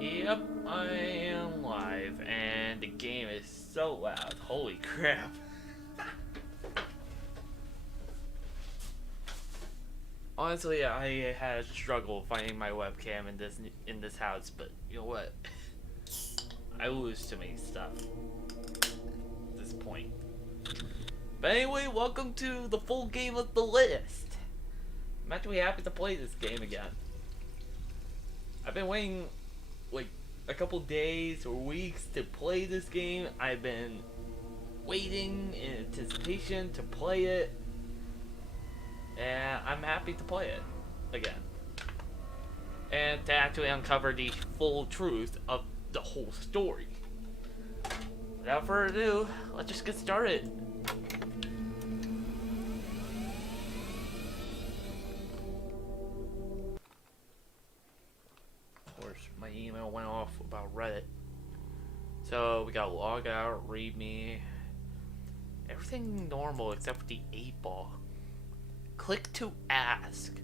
Yep, I am live, and the game is so loud. Holy crap. Honestly, I had a struggle finding my webcam in this house, but you know what? I lose too many stuff at this point. But anyway, welcome to the full game of the list. I'm actually happy to play this game again. I've been waiting like a couple days or weeks to play this game. I've been waiting in anticipation to play it, and I'm happy to play it again. And to actually uncover the full truth of the whole story. Without further ado, let's just get started. Of course, my email went off about Reddit. So we got log out, read me. Everything normal except for the 8-ball. Click to ask.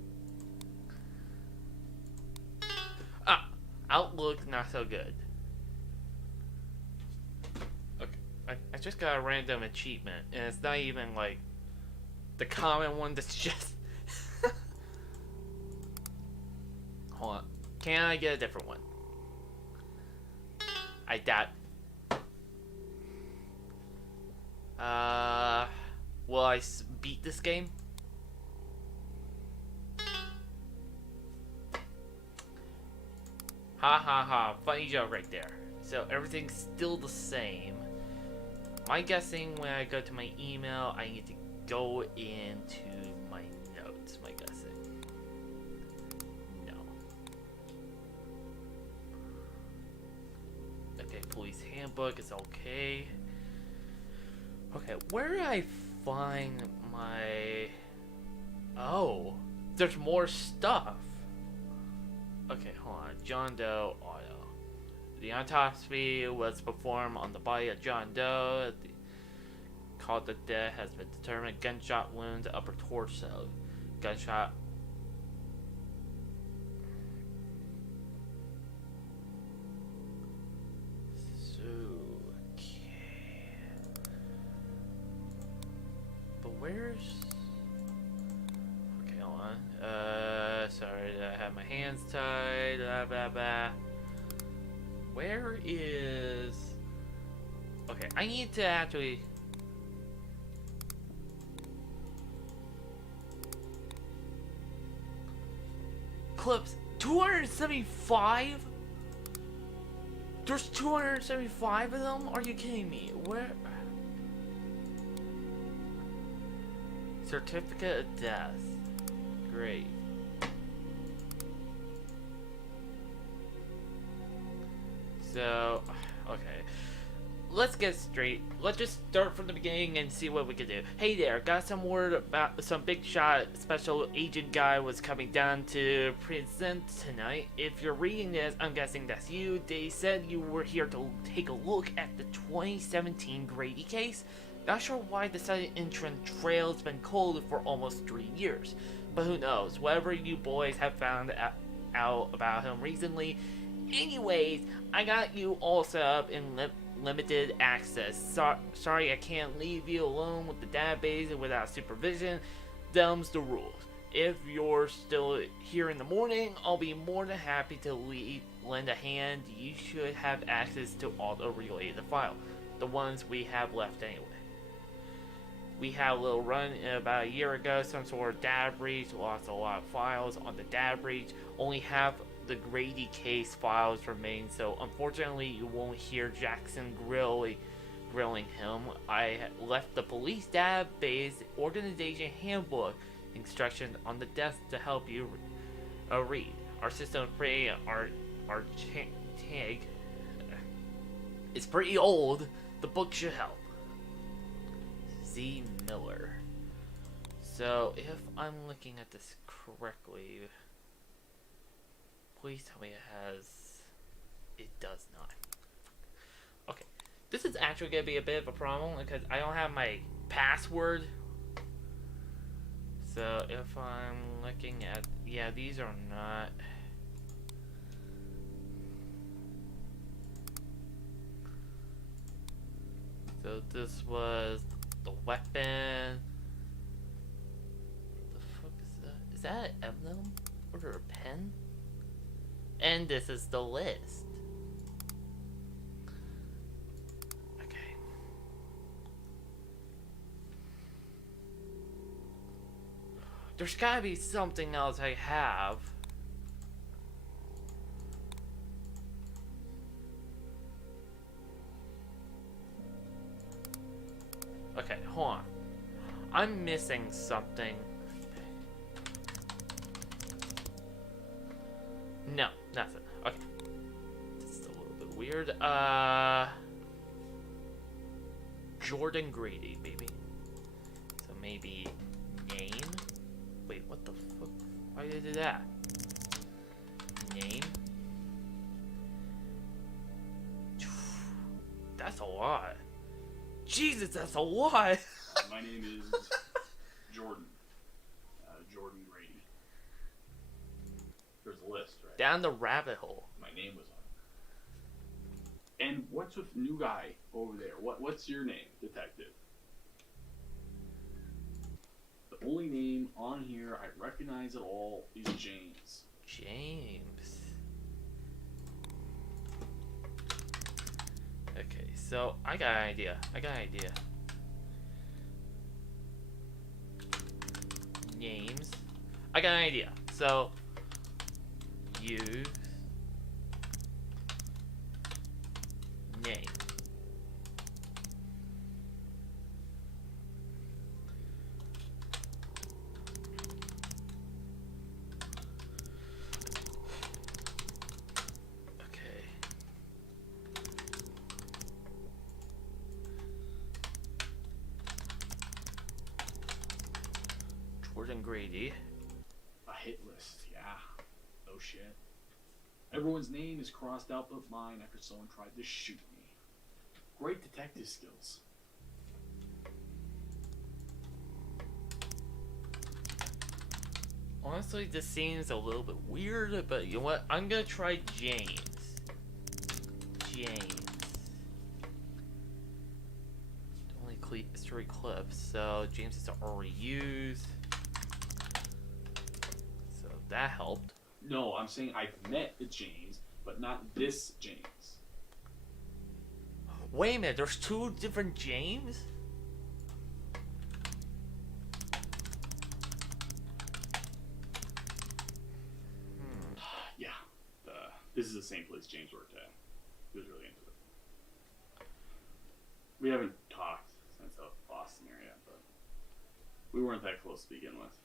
Outlook not so good. Okay, I just got a random achievement, and it's not even like the common one that's just. Hold on, can I get a different one? I doubt. Will I beat this game? Ha ha ha, funny joke right there. So everything's still the same. My guessing, when I go to my email, I need to go into my notes, my guessing. No. Okay, police handbook is okay. Okay, where do I find my... Oh, there's more stuff. Okay, hold on. John Doe auto. The autopsy was performed on the body of John Doe. The cause of death has been determined. Gunshot wound to upper torso. Gunshot. So, okay. But where's... Okay, hold on. Sorry, I have my hands tied. Blah, blah, blah. Where is... Okay, I need to actually... Clips. 275? There's 275 of them? Are you kidding me? Where... Certificate of death. Great. So, okay. Let's get straight. Let's just start from the beginning and see what we can do. Hey there, got some word about some big shot special agent guy was coming down to present tonight. If you're reading this, I'm guessing that's you. They said you were here to take a look at the 2017 Grady case. Not sure why the sudden entrant trail's been cold for almost 3 years. But who knows, whatever you boys have found out about him recently. Anyways, I got you all set up in limited access. Sorry I can't leave you alone with the database without supervision. Them's the rules. If you're still here in the morning, I'll be more than happy to lend a hand. You should have access to all the related files. The ones we have left anyway. We had a little run about a year ago, some sort of data breach, lost a lot of files on the data breach. Only half the Grady case files remain, so unfortunately you won't hear Jackson grilling him. I left the police database organization handbook instructions on the desk to help you read. Our system pretty tag is pretty old. The book should help. Z. Miller. So if I'm looking at this correctly, please tell me it has... It does not. Okay. This is actually going to be a bit of a problem because I don't have my password. So if I'm looking at, yeah, these are not. So this was the weapon. The fuck is that? Is that an emblem or a pen? And this is the list. Okay. There's gotta be something else I have. Okay, hold on. I'm missing something. No, nothing. Okay. This is a little bit weird. Jordan Grady, maybe. So maybe name? Wait, what the fuck? Why did I do that? Name? That's a lot. Jesus, that's a lot! My name is Jordan. Jordan Grady. There's a list, right? Down the rabbit hole. My name was on it. And what's with new guy over there? What's your name, detective? The only name on here I recognize at all is James. James. Okay, so I got an idea. Names. I got an idea. So use name. Okay. Jordan Grady. A hit list, yeah. No shit. Everyone's name is crossed out but mine after someone tried to shoot me. Great detective skills. Honestly, this seems a little bit weird, but you know what? I'm gonna try James. Only story clips, so James is already used. So that helped. No, I'm saying I've met the James, but not this James. Wait a minute, there's two different James? Yeah, this is the same place James worked at. He was really into it. We haven't talked since the Boston area, but we weren't that close to begin with.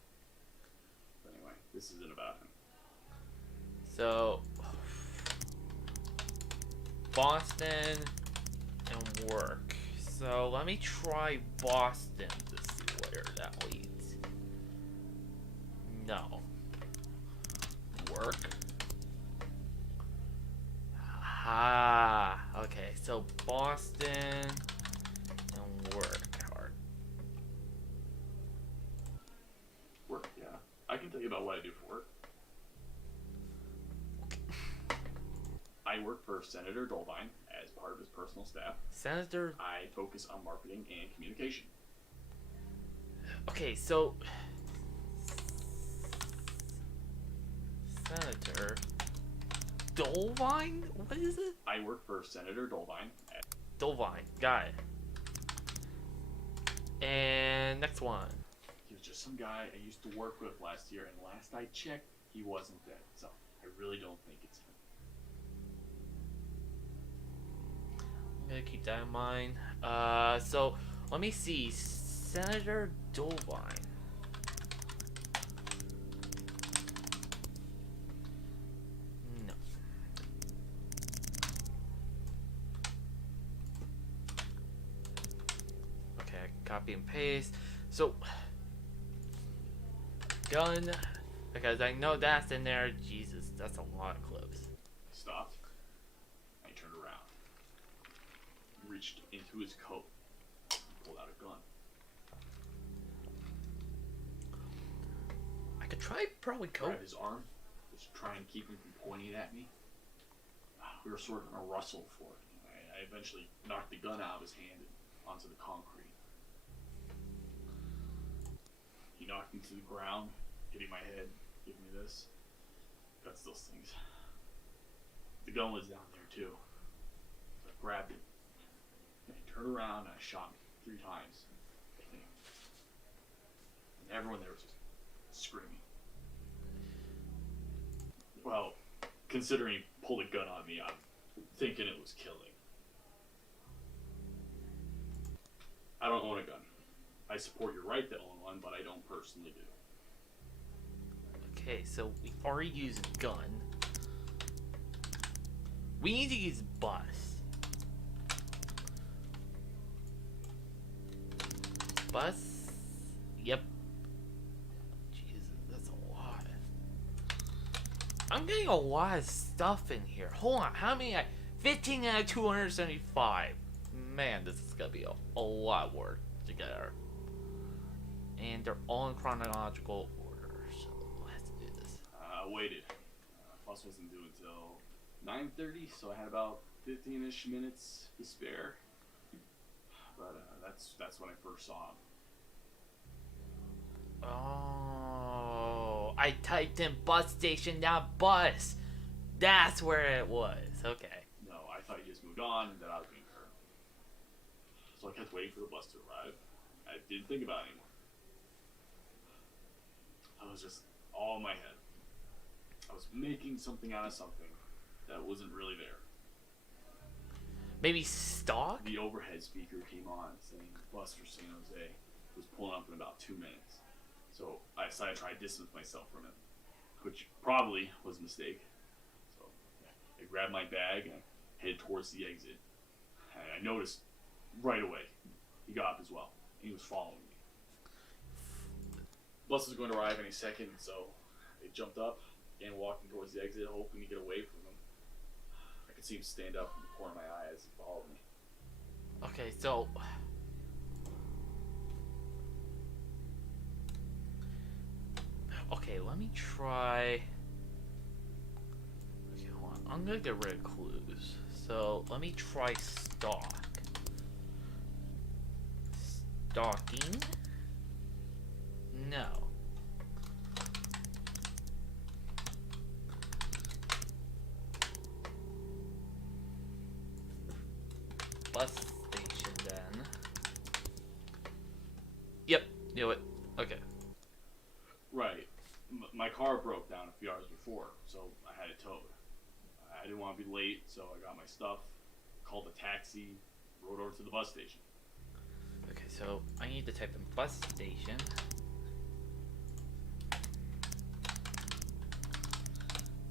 But anyway, this isn't about him. So Boston and work. So let me try Boston to see where that leads. No. Work. Ah, okay. So Boston and work hard. Work, yeah. I can tell you about what I do for work. I work for Senator Dolvine as part of his personal staff. Senator. I focus on marketing and communication. Okay, so Senator Dolvine? What is it? I work for Senator Dolvine. Dolvine. Got it. And next one. He was just some guy I used to work with last year, and last I checked, he wasn't dead. So I really don't think it's him. I'm gonna keep that in mind. So let me see. Senator Dolvine. No. Okay, I can copy and paste. So gun, because I know that's in there. Jesus, that's a lot of clips. I stopped. I turned around. He reached into his coat and pulled out a gun. could try probably coke. Grab his arm, just try and keep him from pointing at me. We were sort of in a rustle for it. I eventually knocked the gun out of his hand and onto the concrete. He knocked me to the ground, hitting my head, giving me this. Got still stings. The gun was down there too. So I grabbed it. And I turned around and I shot him 3 times. And everyone there was just screaming. Well, considering he pulled a gun on me, I'm thinking it was killing. I don't own a gun. I support your right to own one, but I don't personally do. Okay, so we already used gun. We need to use bus. Bus? Yep. Jesus, that's a lot. I'm getting a lot of stuff in here. Hold on, how many? 15 out of 275. Man, this is gonna be a lot of work together. And they're all in chronological order, so let's do this. I waited. Bus wasn't due until 9:30, so I had about 15-ish minutes to spare. But that's when I first saw him. Oh, I typed in bus station, not bus. That's where it was. Okay. No, I thought he just moved on and that I was being hurt. So I kept waiting for the bus to arrive. I didn't think about it anymore. I was just all in my head. I was making something out of something that wasn't really there. Maybe stock? The overhead speaker came on saying the bus for San Jose was pulling up in about 2 minutes. So I decided to try to distance myself from him, which probably was a mistake. So I grabbed my bag and I headed towards the exit. And I noticed right away he got up as well. He was following me. Bus was going to arrive any second, so I jumped up and walking towards the exit, hoping to get away from him. I could see him stand up in the corner of my eye as he followed me. Okay, so okay, let me try. Okay, hold on. I'm gonna get rid of clues. So let me try stalk. Stalking? No. Bus station then. Yep, knew it. Okay. Right. My car broke down a few hours before, so I had it towed. I didn't want to be late, so I got my stuff, called a taxi, rode over to the bus station. Okay, so I need to type in bus station.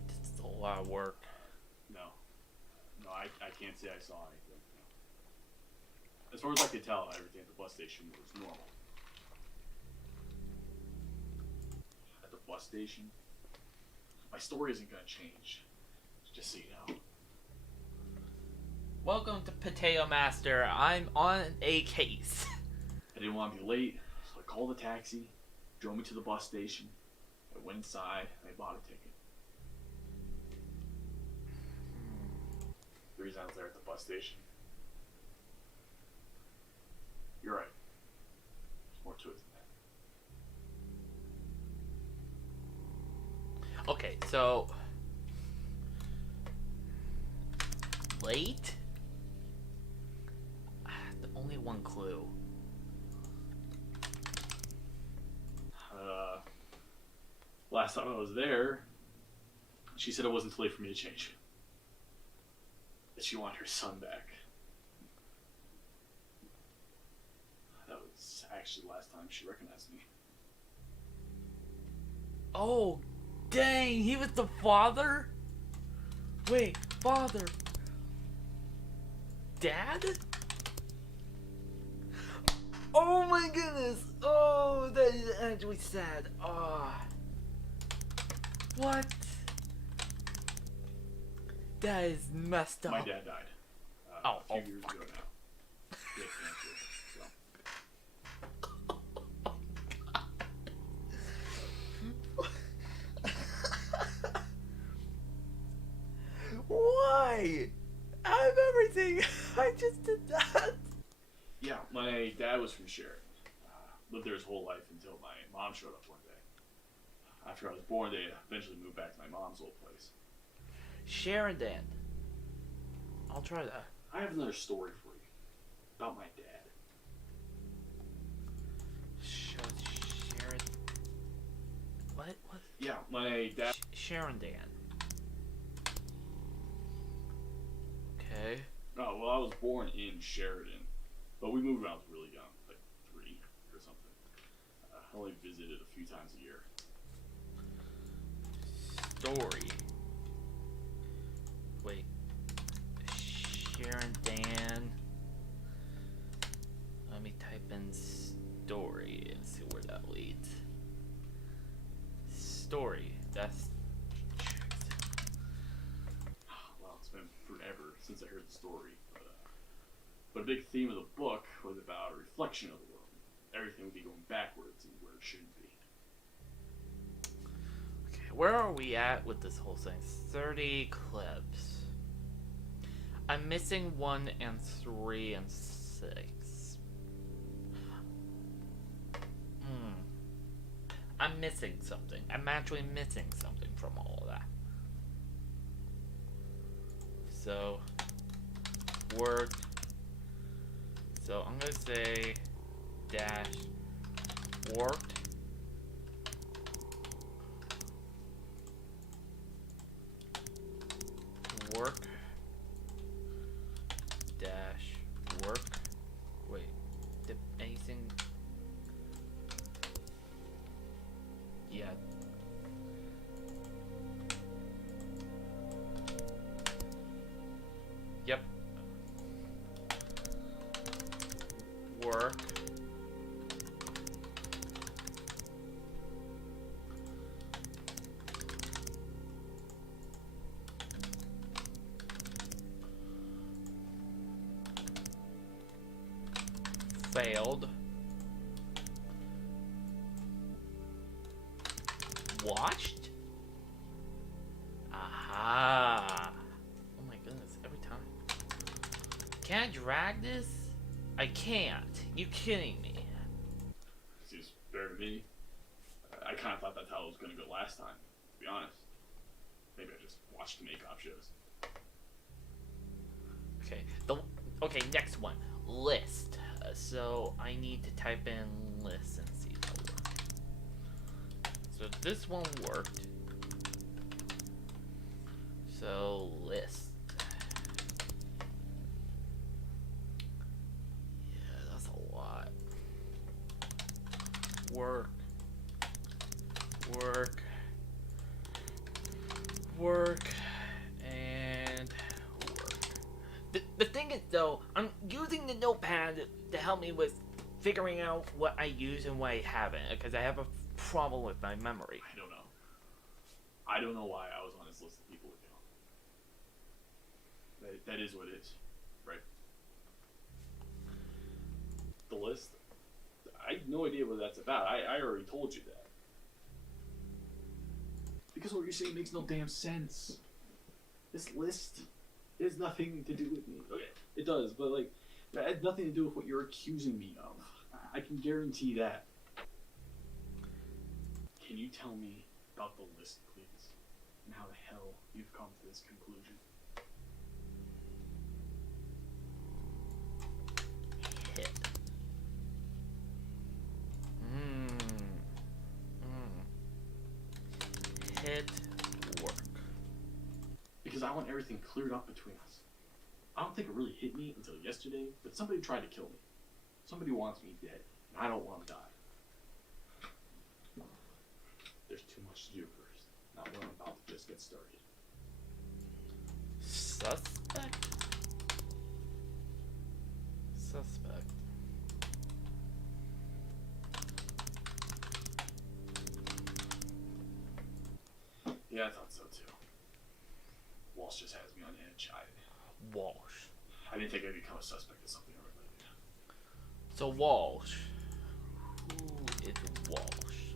This is a lot of work. No, I can't say I saw anything. No. As far as I could tell, everything at the bus station was normal. At the bus station, my story isn't going to change, just so you know. Welcome to Potato Master. I'm on a case. I didn't want to be late, so I called a taxi, drove me to the bus station. I went inside, and I bought a ticket. The reason I was there at the bus station. You're right. There's more to it than that. Okay, so late? Only one clue. Last time I was there, she said it wasn't too late for me to change. That she wanted her son back. That was actually the last time she recognized me. Oh, dang, he was the father? Wait, father. Dad? Oh my goodness! Oh, that is actually sad. Oh. What? That is messed up. My dad died a few years ago now. He had cancer, so. why? I have everything. I just did that. Yeah, my dad was from Sheridan. Lived there his whole life until my mom showed up one day. After I was born, they eventually moved back to my mom's old place. Sheridan. I'll try that. I have another story for you about my dad. Sheridan. What? What? Yeah, my dad. Sheridan. Okay. Oh, well, I was born in Sheridan, but we moved when I was really young, like 3 or something. I only visited a few times a year. Story. Wait. Sheridan. Let me type in story and see where that leads. Story. That's. Well, it's been forever since I heard the story, but a big theme of the book was about a reflection of the world. Everything would be going backwards and where it shouldn't be. Okay, where are we at with this whole thing? 30 clips. I'm missing 1 and 3 and 6. I'm missing something. I'm actually missing something from all of that. So, work. So I'm gonna say dash worked. Work dash work. Wait, did anything? Yeah. Yep. Work. Failed. Watched? Aha. Oh my goodness, every time. Can I drag this? I can't. You kidding me? Seems fair to me. I kind of thought that's how it was going to go last time, to be honest. Maybe I just watched the make-op shows. Okay, okay, next one. List. So I need to type in list and see if that works. So this one worked. So list. Yeah, that's a lot. Work. Work. Work. And work. The thing is, though, I'm using the notepad to help me with figuring out what I use and what I haven't, because I have a problem with my memory. I don't know. I don't know why I was on this list of people with you. That is what it is, right? The list? I have no idea what that's about. I already told you that. Because what you're saying makes no damn sense. This list has nothing to do with me. Okay, it does, but like, that has nothing to do with what you're accusing me of. I can guarantee that. Can you tell me about the list, please? And how the hell you've come to this conclusion? Hit. Hit work. Because I want everything cleared up between us. I don't think it really hit me until yesterday, but somebody tried to kill me. Somebody wants me dead, and I don't want to die. There's too much to do first, not when I'm about to just get started. Suspect? Suspect. Yeah, I thought so too. Walsh just has me on edge. Walsh. I didn't think I'd become a suspect of something unrelated. So Walsh. Who is Walsh?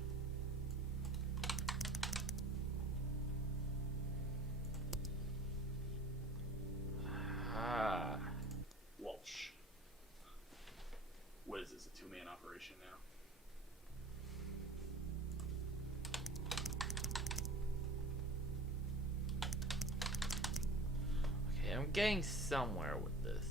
getting somewhere with this.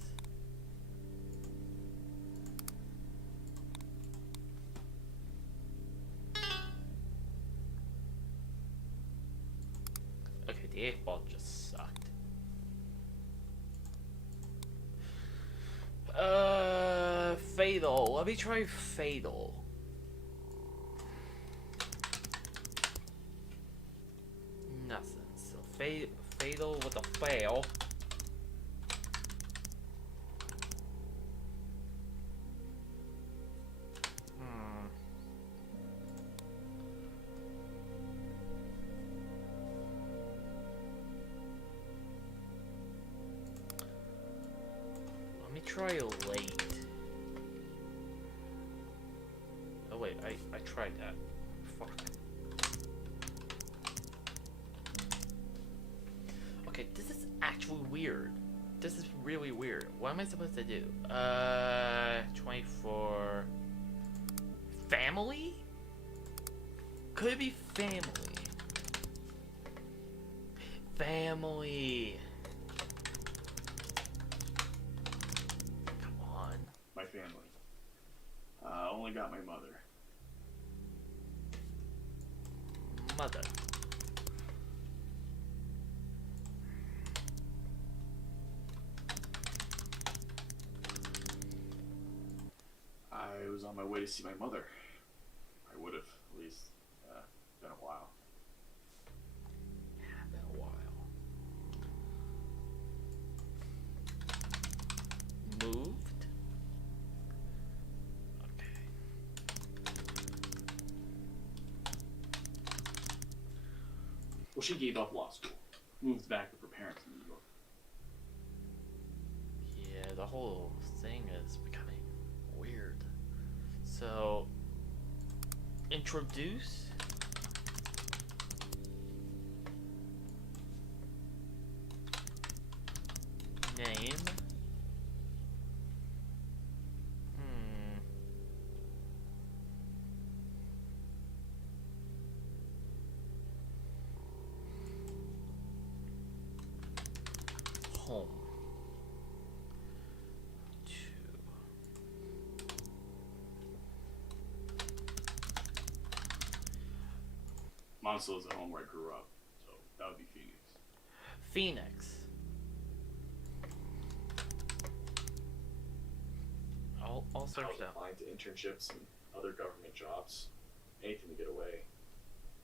Okay, the 8th ball just sucked. Fatal. Let me try Fatal. Nothing. So Fatal with a fail. Let me try late. Oh wait, I tried that. Fuck. Okay, this is actually weird. This is really weird. What am I supposed to do? 24... Family? Could it be family? Family. Come on. My family. Only got my mother. Mother. I was on my way to see my mother. I would have, at least. Been a while. Yeah, been a while. Moved? Okay. Well, she gave up law school. Moved back with her parents in New York. Yeah, the whole thing is becoming weird. So, introduce? Name? Home. 2. Mom still lives at home where I grew up, so that would be Phoenix. Phoenix. I'll search that. Applying to internships and other government jobs. Anything to get away.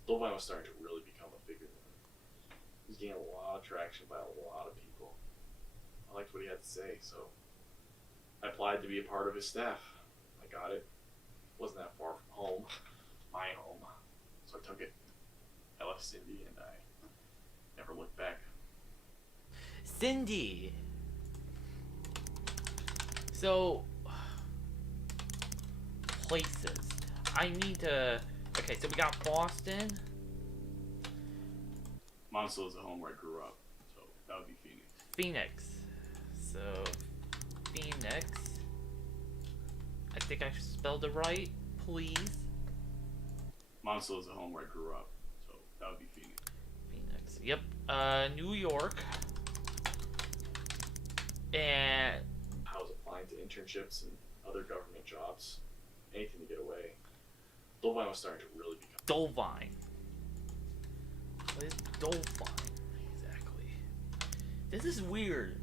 Dolvine was starting to really become a figure then. He was gaining a lot of traction by a lot of people. I liked what he had to say, so I applied to be a part of his staff. I got it. Wasn't that far from home. My home. So I took it. I left Cindy and I never looked back. Cindy. So, places. I need to. Okay, so we got Boston. Mom still lives at home where I grew up, so that would be Phoenix. Phoenix. So, Phoenix. I think I spelled it right. Please. Mom still lives at home where I grew up, so that would be Phoenix. Phoenix. Yep. New York. And I was applying to internships and other government jobs. Anything to get away. Dolvine was starting to really become... Dolvine. What is Dolvine? Exactly. This is weird.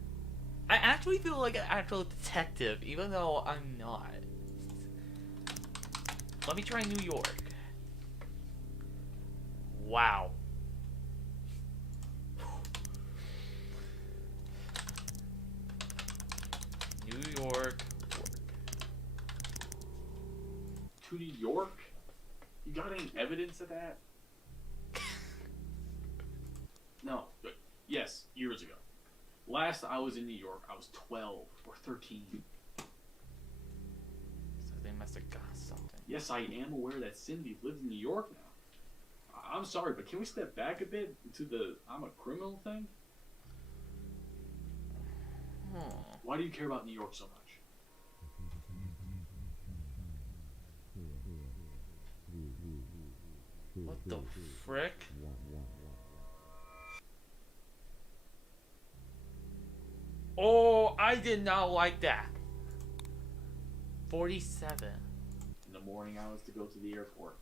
I actually feel like an actual detective, even though I'm not. Let me try New York. Wow. New York. To New York? You got any evidence of that? No. But yes, years ago. Last I was in New York, I was 12 or 13. So they must have got something. Yes, I am aware that Cindy lives in New York now. I'm sorry, but can we step back a bit into the I'm a criminal thing? Why do you care about New York so much? What the frick? Oh, I did not like that. 47. In the morning, I was to go to the airport.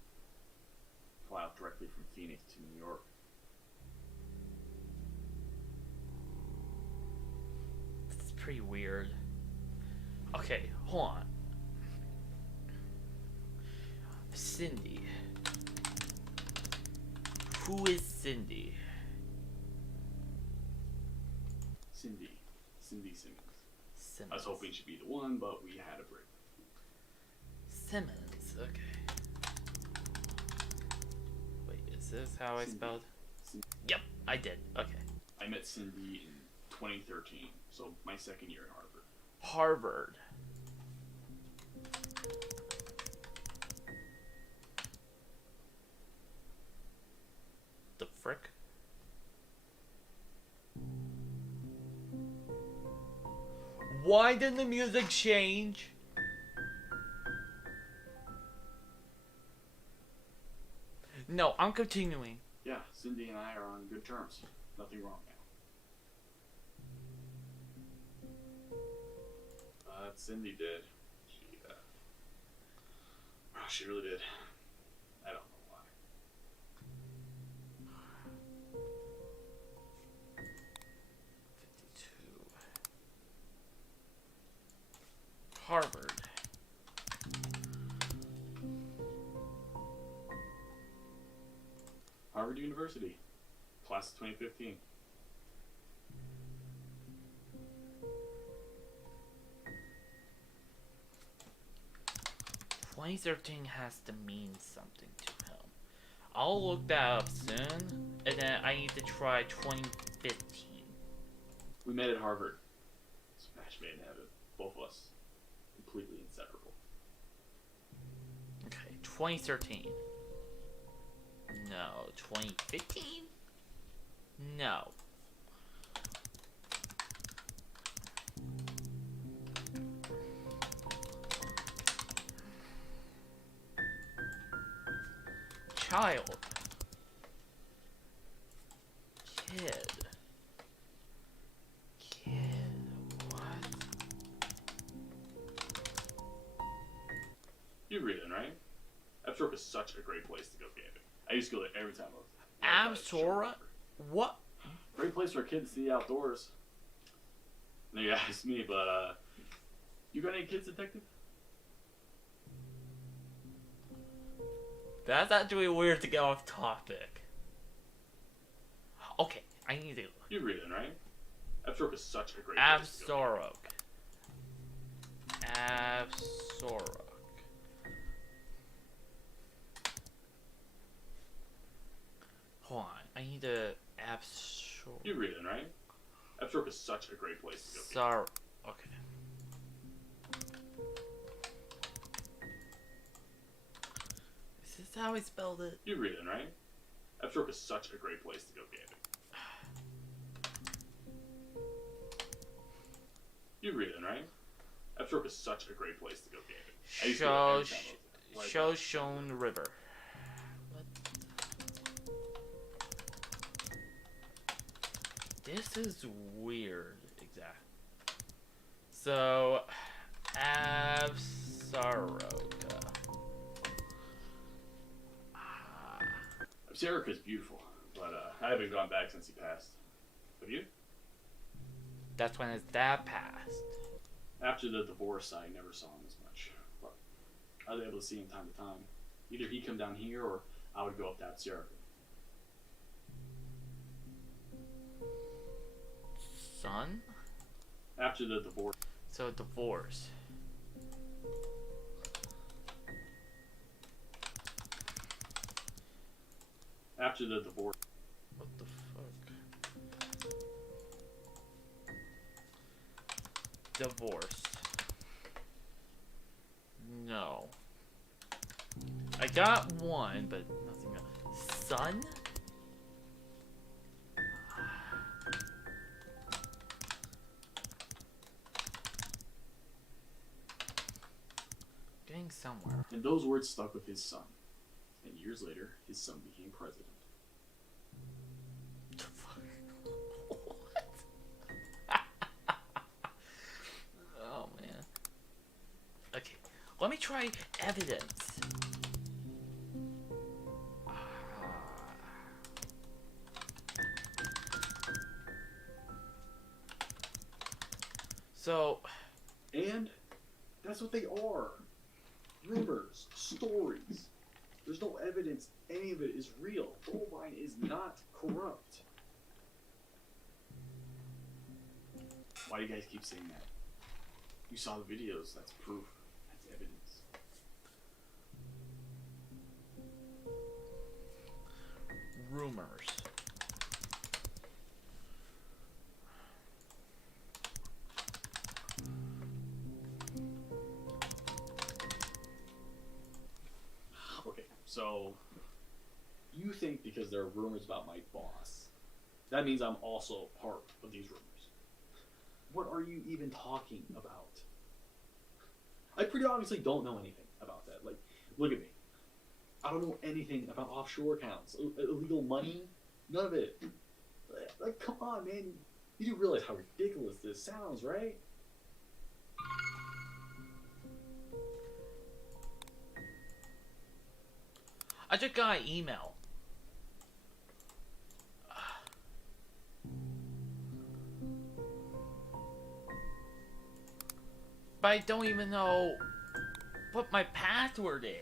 Fly out directly from Phoenix to New York. It's pretty weird. Okay, hold on. Cindy. Who is Cindy? Cindy Simmons. Simmons. I was hoping she'd be the one, but we had a break. Simmons, okay. Wait, is this how I spelled? Yep, I did. Okay. I met Cindy in 2013, so my second year at Harvard. Harvard. The frick? Why did the music change? No, I'm continuing. Yeah, Cindy and I are on good terms. Nothing wrong now. But Cindy did. She really did. I don't know why. Harvard. Harvard University. Class of 2015. Has to mean something to him. I'll look that up soon, and then I need to try 2015. We met at Harvard. It's a match made in heaven. Both of us. Completely inseparable. Okay, 2013. No, 2015? No. Child. Kid. What? You agree then, right? Upstroke is such a great place to go camping. I used to go there every time I was Amsora? What? Great place for kids to see outdoors. No, you asked me, but you got any kids, detective? That's actually weird to get off topic. Okay, I need to. You agree then, right? Upstroke is such a great place to go camping. Absorok. Hold on, I need to absorb. You agree then, right? Upstroke is such a great place to go camping. Sorry. Okay. Is this how I spelled it? You agree then, right? Upstroke is such a great place to go camping. You agree then, right? Upstroke is such a great place to go camping. I used to go there every time I was there. Shoshone River. What? This is weird. Exactly. So, Absaroka. Absaroka is beautiful, but I haven't gone back since he passed. Have you? That's when his dad passed. After the divorce, I never saw him as much. But I was able to see him time to time. Either he'd come down here or I would go up to Absaroka. Son? After the divorce. So, divorce. After the divorce. What the fuck? Divorce. No. I got one, but nothing else. Son? Getting somewhere. And those words stuck with his son. And years later, his son became president. What? Let me try evidence. So... And that's what they are. Rumors, stories. There's no evidence any of it is real. Irvine is not corrupt. Why do you guys keep saying that? You saw the videos. That's proof. That's evidence. Rumors. Okay, so you think because there are rumors about my boss, that means I'm also part of these rumors. What are you even talking about? I pretty obviously don't know anything about that. Like, look at me. I don't know anything about offshore accounts, illegal money, none of it. Like, come on, man. You do realize how ridiculous this sounds, right? I just got an email. But I don't even know what my password is.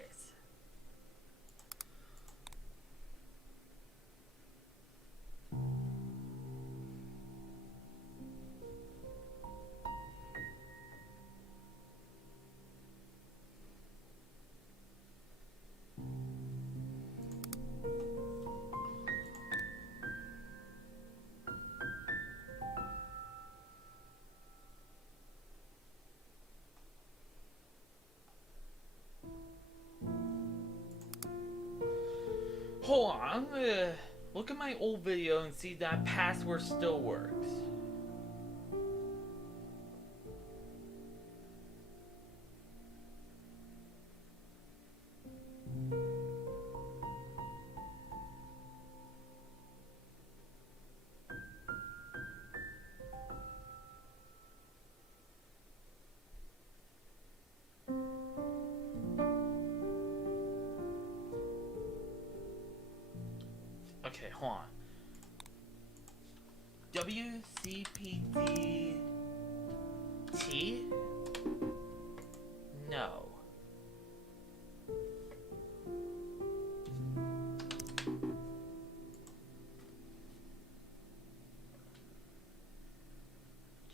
Hold on, I'm gonna look at my old video and see that password still works. Okay, hold on. WCPD T? No.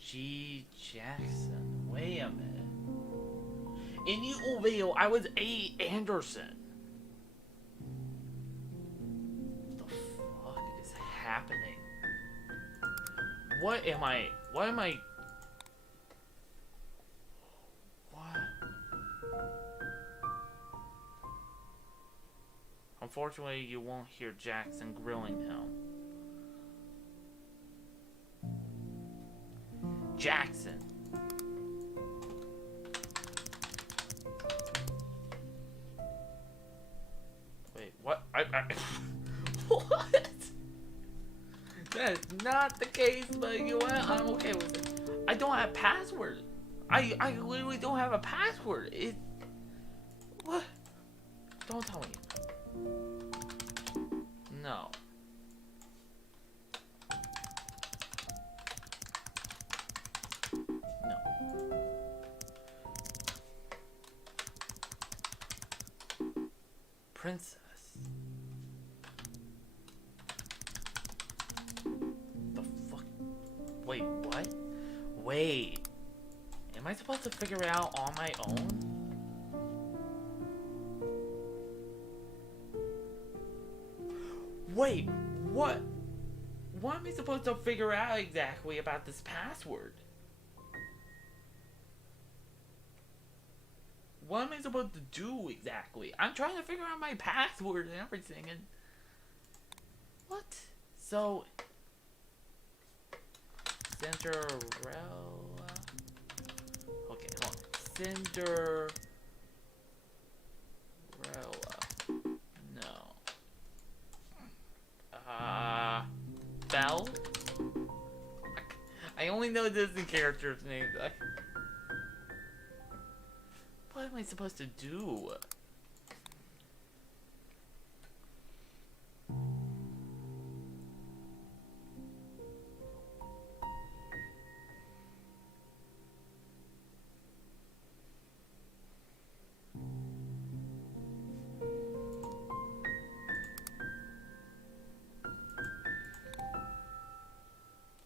G Jackson. Wait a minute. In the old video, I was A Anderson. Happening? What am I? What? Unfortunately, you won't hear Jackson grilling him. Jackson. Wait, what? What? That is not the case, but you know what? I'm okay with it. I don't have a password. I literally don't have a password. What? Don't tell me. No. No. Princess. Wait, what? Wait. Am I supposed to figure it out on my own? Wait, what? What am I supposed to figure out exactly about this password? What am I supposed to do exactly? I'm trying to figure out my password and everything, and... What? So... Cinderella... Okay, hold on. Cinderella... No. Belle? I only know Disney characters' names. But am I supposed to do?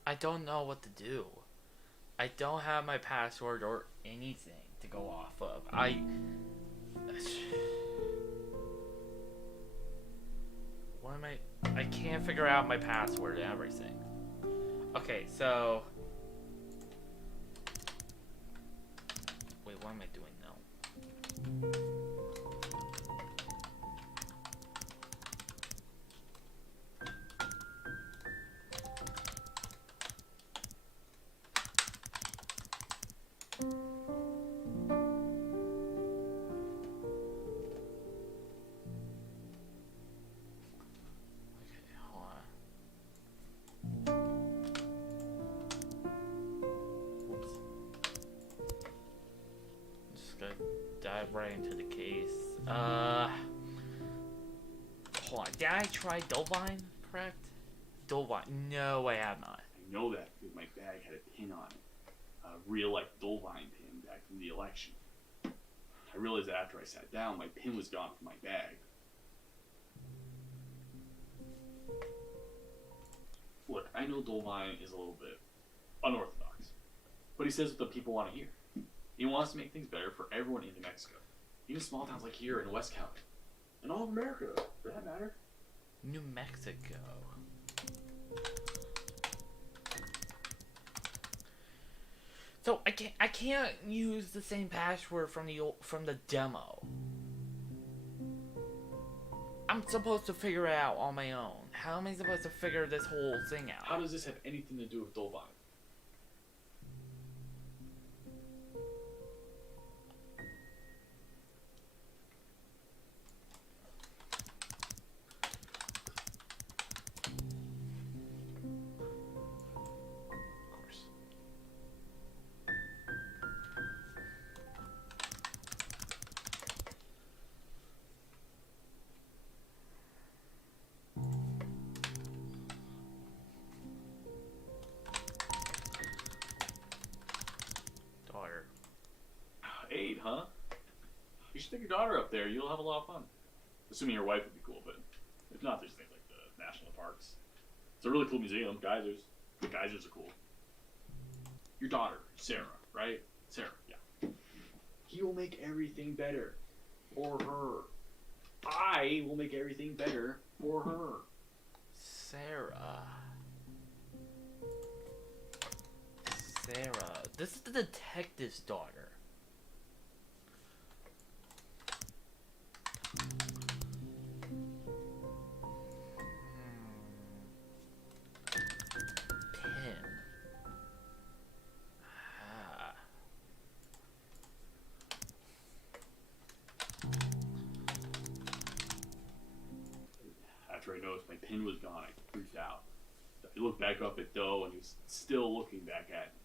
I don't know what to do. I don't have my password or anything to go off of. What am I can't figure out my password and everything. Okay, so wait, what am I doing now? Okay, hold on. Oops. Just gonna dive right into the case. Hold on. Did I try Dolvine, correct? Dolvine. No, I have not. I know that because my bag had a pin on it. A real, like, Dolvine pin back from the election. I realized that after I sat down, my pin was gone from my bag. Look, I know Dolvine is a little bit unorthodox, but he says what the people want to hear. He wants to make things better for everyone in New Mexico, even small towns like here in West County, and all of America, for that matter. New Mexico. So I can't use the same password from the demo. I'm supposed to figure it out on my own. How am I supposed to figure this whole thing out? How does this have anything to do with Dolvine? Of course. Daughter. 8, huh? You should take your daughter up there. You'll have a lot of fun. Assuming your wife would be cool, but if not, there's things like the national parks. It's a really cool museum. Geysers. The geysers are cool. Your daughter, Sarah, right? Sarah, yeah. He will make everything better for her. I will make everything better for her. Sarah. Sarah. This is the detective's daughter. Pin. Ah. After I noticed my pin was gone, I freaked out. I looked back up at Doe, and he was still looking back at me.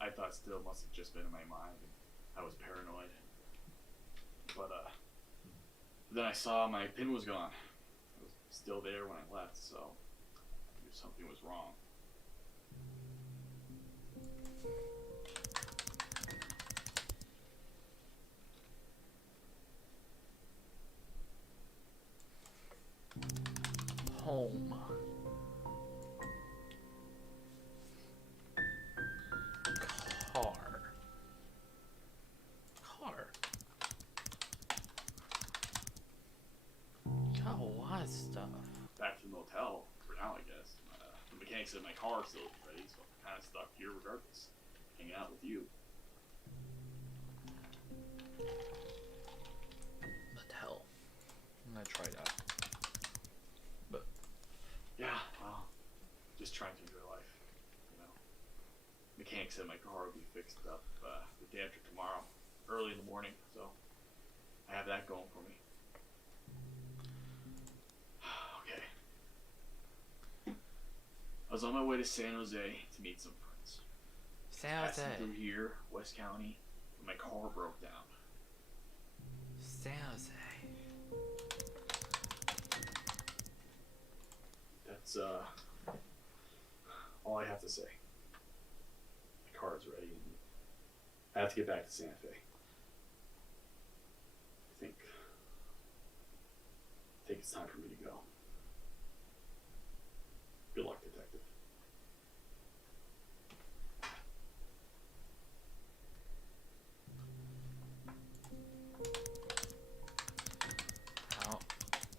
I thought still must have just been in my mind, and I was paranoid. But then I saw my pin was gone. It was still there when I left, so I knew something was wrong. Home. Car. Car. Got a lot of stuff. Back to the motel for now, I guess. The mechanic said my car still isn't ready, so I'm kind of stuck here regardless. Hanging out with you. Motel. I'm gonna try that. But Yeah, well, just trying to enjoy life, you know. Mechanic said my car will be fixed up the day after tomorrow, early in the morning, so I have that going for me. Okay. I was on my way to San Jose to meet some friends. San Jose. Passing through here, West County, My car broke down. San Jose. That's all I have to say. My car is ready, and I have to get back to Santa Fe. I think it's time for me to go. Good luck, detective.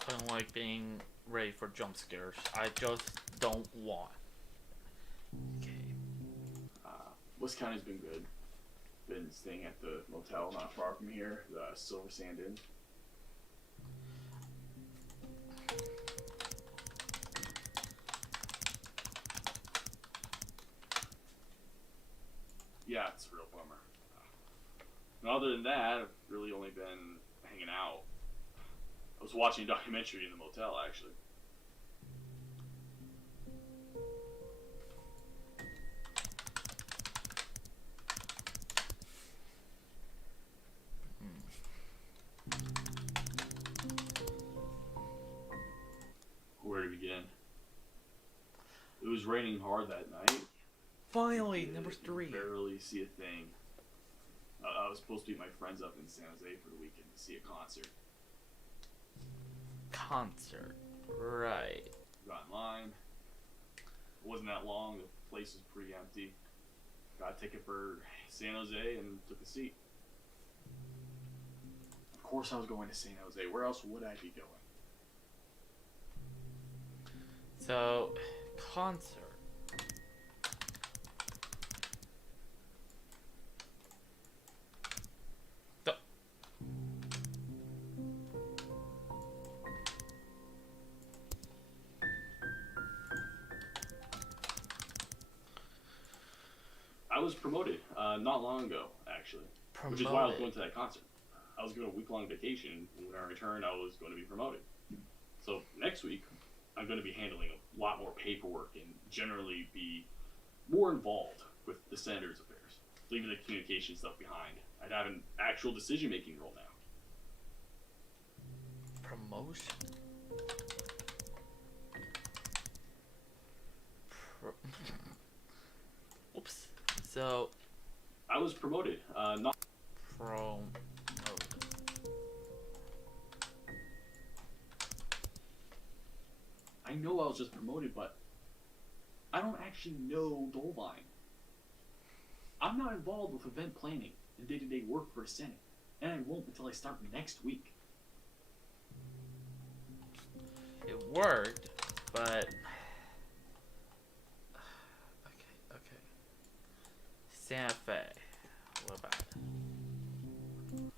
I don't like being ready for jump scares. I just don't want. Okay. West County's been good. Been staying at the motel not far from here, the Silver Sand Inn. Yeah, it's a real bummer. And other than that, I've really only been hanging out. I was watching a documentary in the motel, actually. Where to begin? It was raining hard that night. Finally, number 3. Barely see a thing. I was supposed to meet my friends up in San Jose for the weekend to see a concert. Concert. Right. Got in line. It wasn't that long. The place was pretty empty. Got a ticket for San Jose and took a seat. Of course I was going to San Jose. Where else would I be going? So, concert. I was promoted not long ago, actually. Promoted. Which is why I was going to that concert. I was going on a week-long vacation, and when I returned, I was going to be promoted. So next week, I'm going to be handling a lot more paperwork and generally be more involved with the senator's affairs, leaving the communication stuff behind. I'd have an actual decision-making role now. Promotion. Oops. So. I was promoted, not. I know I was just promoted, but I don't actually know the whole line. I'm not involved with event planning and day-to-day work for the Senate, and I won't until I start next week. It worked, but. Okay. Santa Fe. What about it?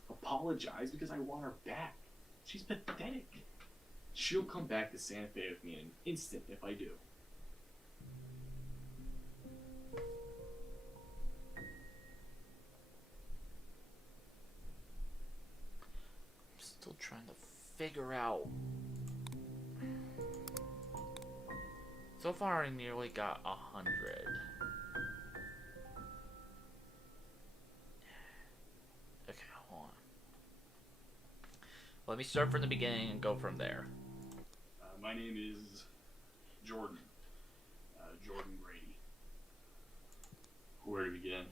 Apologize because I want her back. She's pathetic. She'll come back to Santa Fe with me in an instant if I do. I'm still trying to figure out. So far, I nearly got 100. Okay, hold on. Let me start from the beginning and go from there. My name is Jordan. Jordan Grady. Where to begin?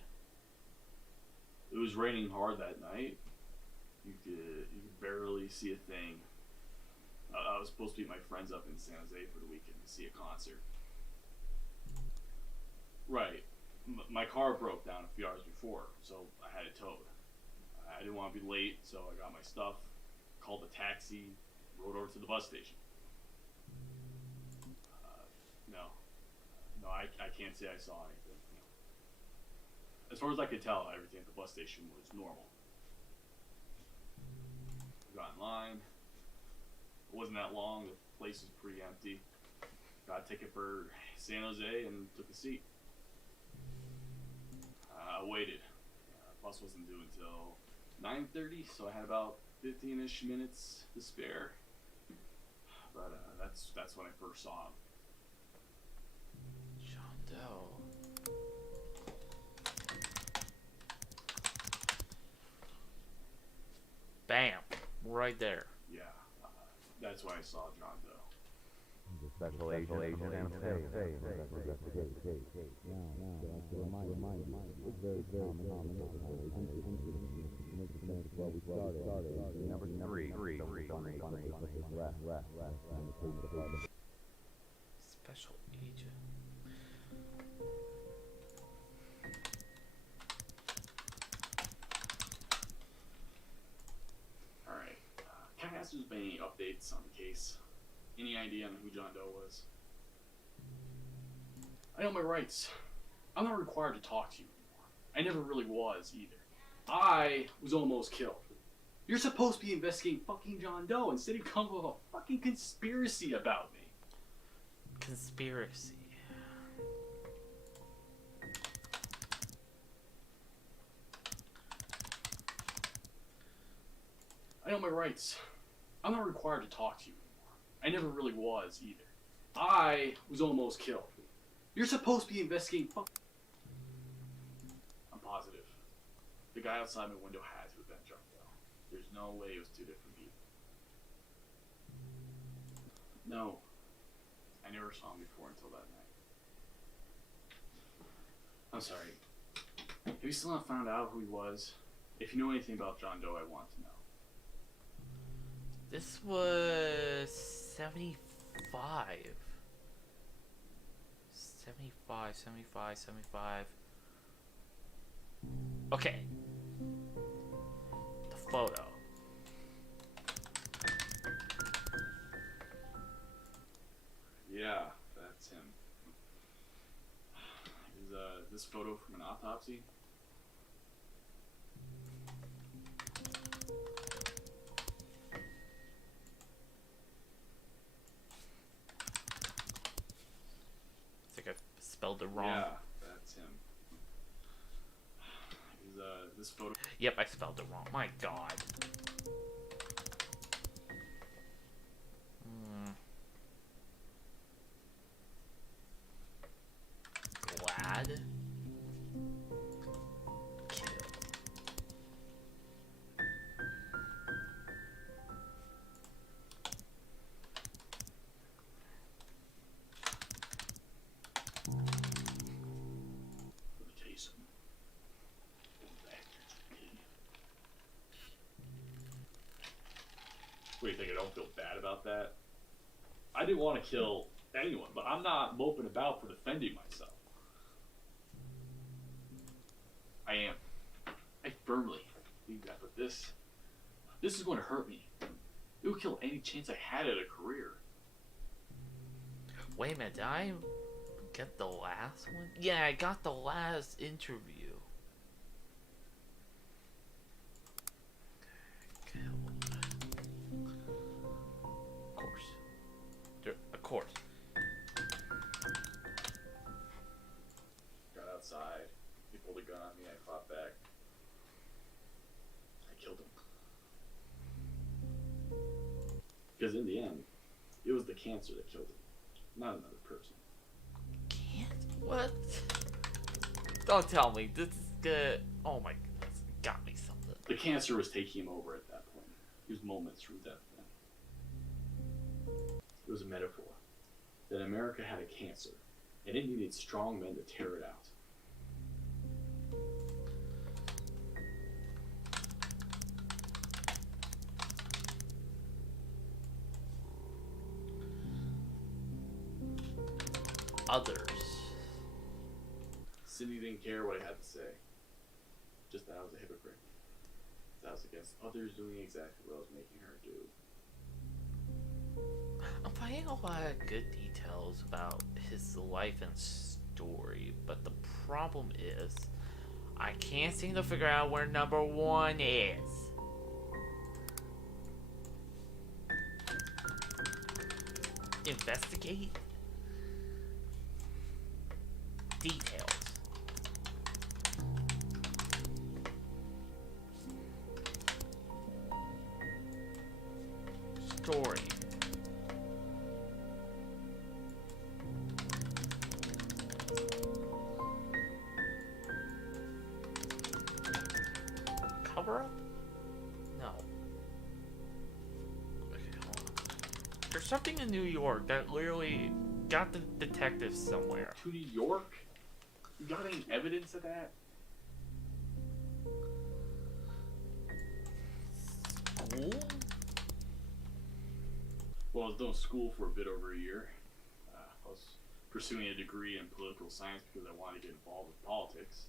It was raining hard that night. You could barely see a thing. I was supposed to meet my friends up in San Jose for the weekend to see a concert. Right. My car broke down a few hours before, so I had it towed. I didn't want to be late, so I got my stuff, called a taxi, rode over to the bus station. No, I can't say I saw anything. No. As far as I could tell, everything at the bus station was normal. I got in line. It wasn't that long. The place was pretty empty. Got a ticket for San Jose and took a seat. I waited. The bus wasn't due until 9:30, so I had about 15-ish minutes to spare. But that's when I first saw him. John Doe. Bam. Right there. Yeah, that's why I saw John Doe. The special agent and it's very common. Number three. Special agent. Alright. Can I ask if there's been any updates on the case? Any idea on who John Doe was? I know my rights. I'm not required to talk to you anymore. I never really was either. I was almost killed. You're supposed to be investigating fucking John Doe instead of coming up with a fucking conspiracy about me. Conspiracy. I know my rights. I'm not required to talk to you anymore. I never really was either. I was almost killed. You're supposed to be investigating I'm positive. The guy outside my window had to have been John Doe. There's no way it was two different people. No. I never saw him before until that night. I'm sorry. Have you still not found out who he was? If you know anything about John Doe, I want to know. This was 75. 75. Okay. The photo. Yeah, that's him. Is this photo from an autopsy? I think I spelled it wrong. Yeah, that's him. Is this photo? Yep, I spelled it wrong. My God. Glad. Kill. Let me tell you something. What do you think? I don't feel bad about that? I didn't want to kill anyone, but I'm not moping about for defending myself. I am. I firmly believe that, but this is going to hurt me. It would kill any chance I had at a career. Wait a minute, did I get the last one? Yeah, I got the last interview. Of course. Got outside. He pulled a gun on me. I fought back. I killed him. Because in the end, it was the cancer that killed him, not another person. What? Don't tell me. This is good. Oh my goodness. Got me something. The cancer was taking him over at that point. He was moments from death then. It was a metaphor that America had a cancer, and it needed strong men to tear it out. Others. Cindy didn't care what I had to say. Just that I was a hypocrite. That I was against others doing exactly what I was making her do. I'm finding a lot of good details about his life and story, but the problem is, I can't seem to figure out where number 1 is. Investigate? Details. Story. Cover up? No. There's something in New York that literally got the detectives somewhere. To New York? You got any evidence of that? School? Well, I was doing school for a bit over a year. I was pursuing a degree in political science because I wanted to get involved with politics.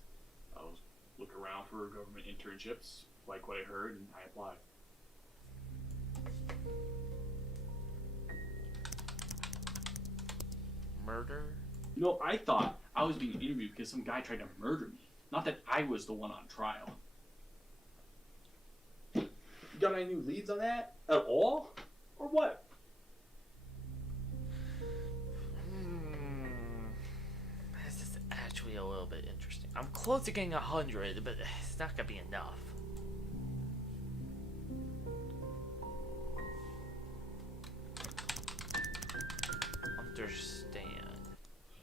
I was looking around for government internships, like what I heard, and I applied. Murder? You know, I thought I was being interviewed because some guy tried to murder me. Not that I was the one on trial. You got any new leads on that? At all? Or what? This is actually a little bit interesting. I'm close to getting 100, but it's not gonna be enough. Understand.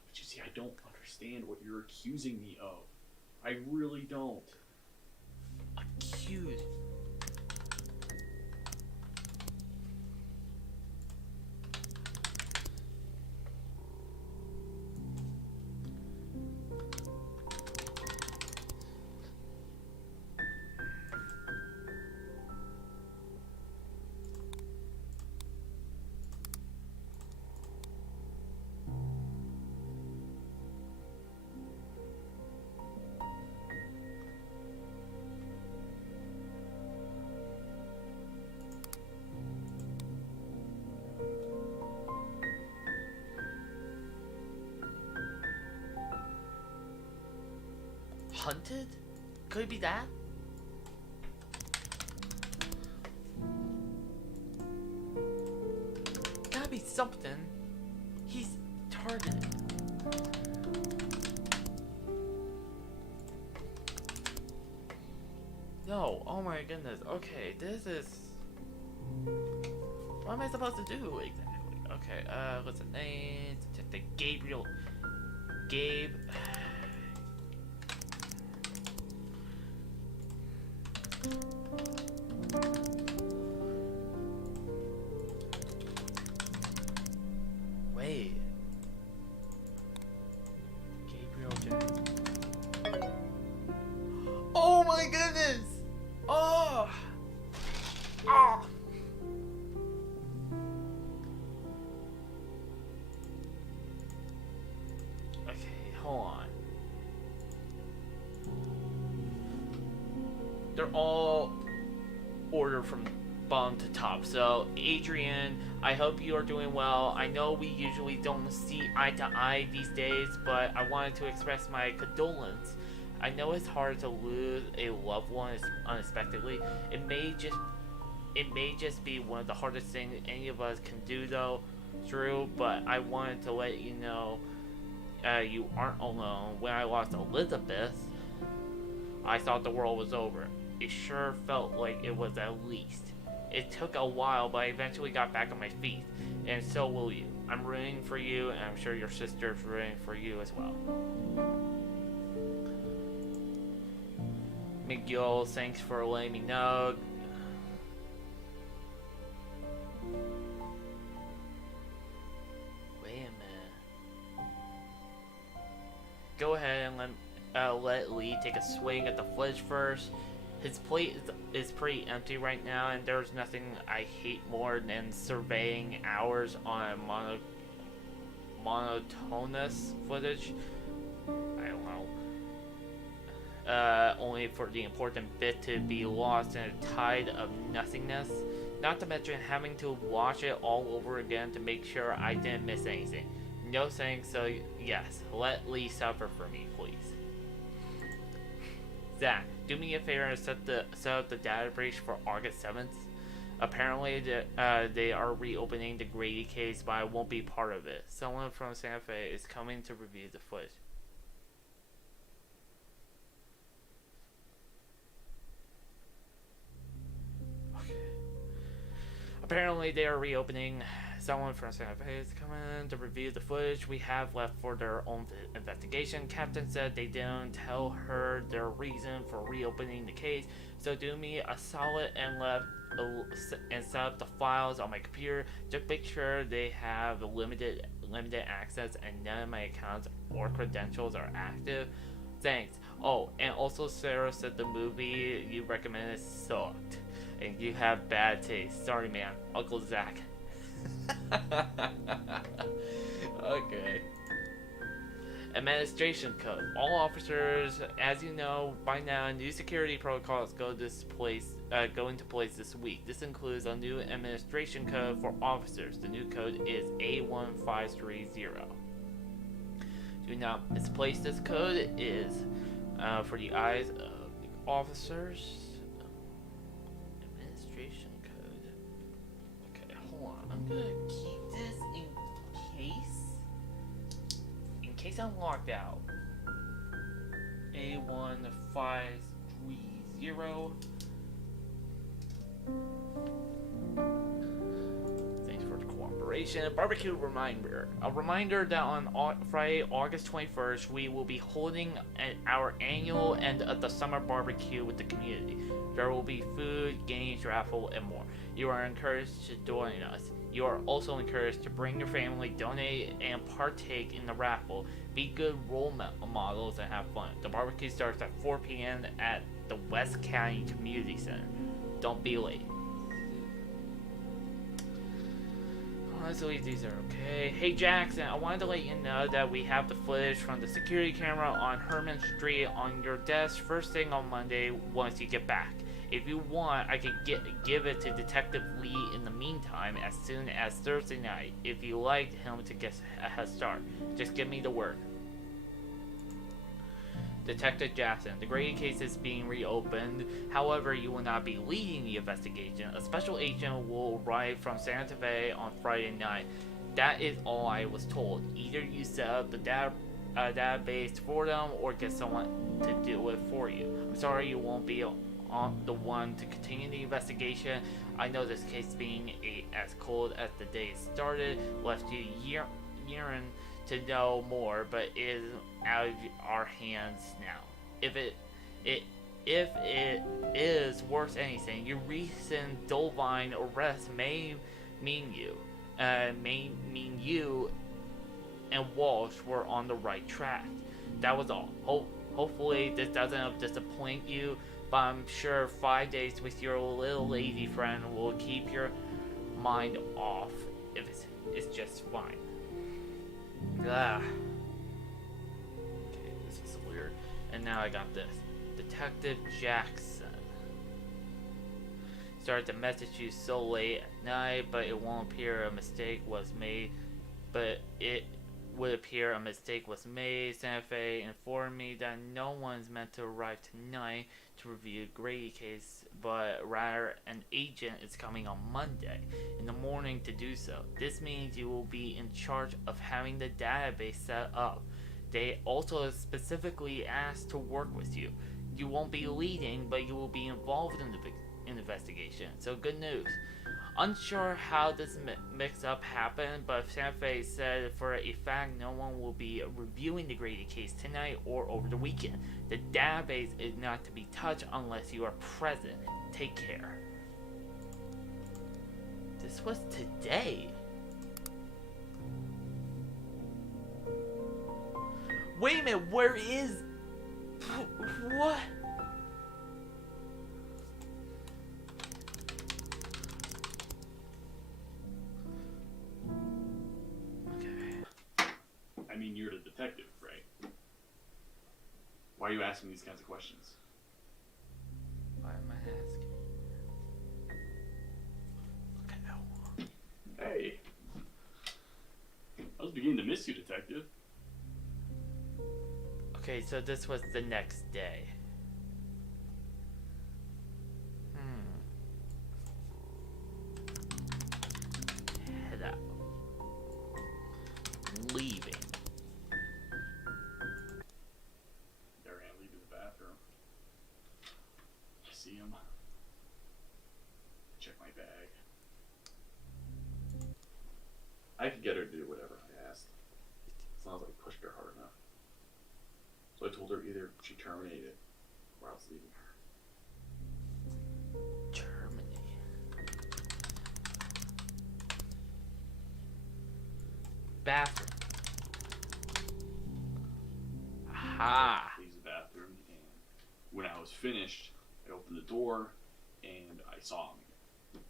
But you see, I don't understand what you're accusing me of. I really don't. Accused. Hunted? Could it be that? Gotta be something. He's targeted. No, oh my goodness. Okay, this is... What am I supposed to do exactly? Okay, what's the name? The Gabriel... Gabe... Wait. Gabriel Jackson. Oh my goodness! Oh! Oh! Okay, hold on. They're all ordered from bottom to top. So, Adrian, I hope you are doing well. I know we usually don't see eye to eye these days, but I wanted to express my condolence. I know it's hard to lose a loved one unexpectedly. It may just be one of the hardest things any of us can do, though, Drew. But I wanted to let you know you aren't alone. When I lost Elizabeth, I thought the world was over. It sure felt like it was at least. It took a while, but I eventually got back on my feet, and so will you. I'm rooting for you, and I'm sure your sister's rooting for you as well. Miguel, thanks for letting me know. Wait a minute. Go ahead and let Lee take a swing at the fledge first. His plate is pretty empty right now, and there's nothing I hate more than surveying hours on monotonous footage. I don't know. Only for the important bit to be lost in a tide of nothingness. Not to mention having to watch it all over again to make sure I didn't miss anything. No thanks, so yes, let Lee suffer for me, please. Zach, do me a favor and set up the data breach for August 7th. Apparently, they are reopening the Grady case, but I won't be part of it. Someone from Santa Fe is coming to review the footage. Okay. Apparently, they are reopening Someone from Santa Fe is coming to review the footage we have left for their own investigation. Captain said they didn't tell her their reason for reopening the case, so do me a solid and set up the files on my computer. Just make sure they have limited access and none of my accounts or credentials are active. Thanks. Oh, and also Sarah said the movie you recommended sucked, and you have bad taste. Sorry, man. Uncle Zach. Okay. Administration code. All officers, as you know by now, new security protocols go into place this week. This includes a new administration code for officers. The new code is A1530. Do not misplace this code. It is for the eyes of the officers. Administration code. Okay, hold on. I'm gonna keep this in case I'm locked out. A1530. Thanks for the cooperation. Barbecue reminder. A reminder that on Friday, August 21st, we will be holding our annual end of the summer barbecue with the community. There will be food, games, raffle, and more. You are encouraged to join us. You are also encouraged to bring your family, donate, and partake in the raffle. Be good role models and have fun. The barbecue starts at 4 p.m. at the West County Community Center. Don't be late. Honestly, these are okay. Hey Jackson, I wanted to let you know that we have the footage from the security camera on Herman Street on your desk first thing on Monday once you get back. If you want, I can give it to Detective Lee in the meantime as soon as Thursday night, if you like him to get a head start. Just give me the word. Detective Jackson, the Grady case is being reopened. However, you will not be leading the investigation. A special agent will arrive from Santa Fe on Friday night. That is all I was told. Either you set up the database for them or get someone to do it for you. I'm sorry you won't be on the one to continue the investigation. I know this case being as cold as the day it started left you yearning to know more, but it is out of our hands now. If it is worth anything, your recent Dolvine arrest may mean you and Walsh were on the right track. That was all. Hopefully this doesn't disappoint you, but I'm sure 5 days with your little lazy friend will keep your mind off. If it's just fine. Okay, this is weird. And now I got this. Detective Jackson started to message you so late at night, but it won't appear a mistake was made. But it would appear a mistake was made. Santa Fe informed me that no one's meant to arrive tonight to review Grady case, but rather an agent is coming on Monday in the morning to do so. This means you will be in charge of having the database set up. They also specifically asked to work with you. You won't be leading, but you will be involved in the investigation. So good news. Unsure how this mix-up happened, but Santa Fe said for a fact no one will be reviewing the Grady case tonight or over the weekend. The database is not to be touched unless you are present. Take care. This was today. Wait a minute, where is... What? I mean, you're the detective, right? Why are you asking these kinds of questions? Why am I asking? Okay, now. Hey. I was beginning to miss you, detective. Okay, so this was the next day. Head out. Leaving. There I am, leaving the bathroom. I see him. Check my bag. I could get her to do whatever I asked, as long as I pushed her hard enough. So I told her either she terminated or I was leaving her. Germany. Bathroom. Aha. Leaves the bathroom, and when I was finished, I opened the door and I saw him again.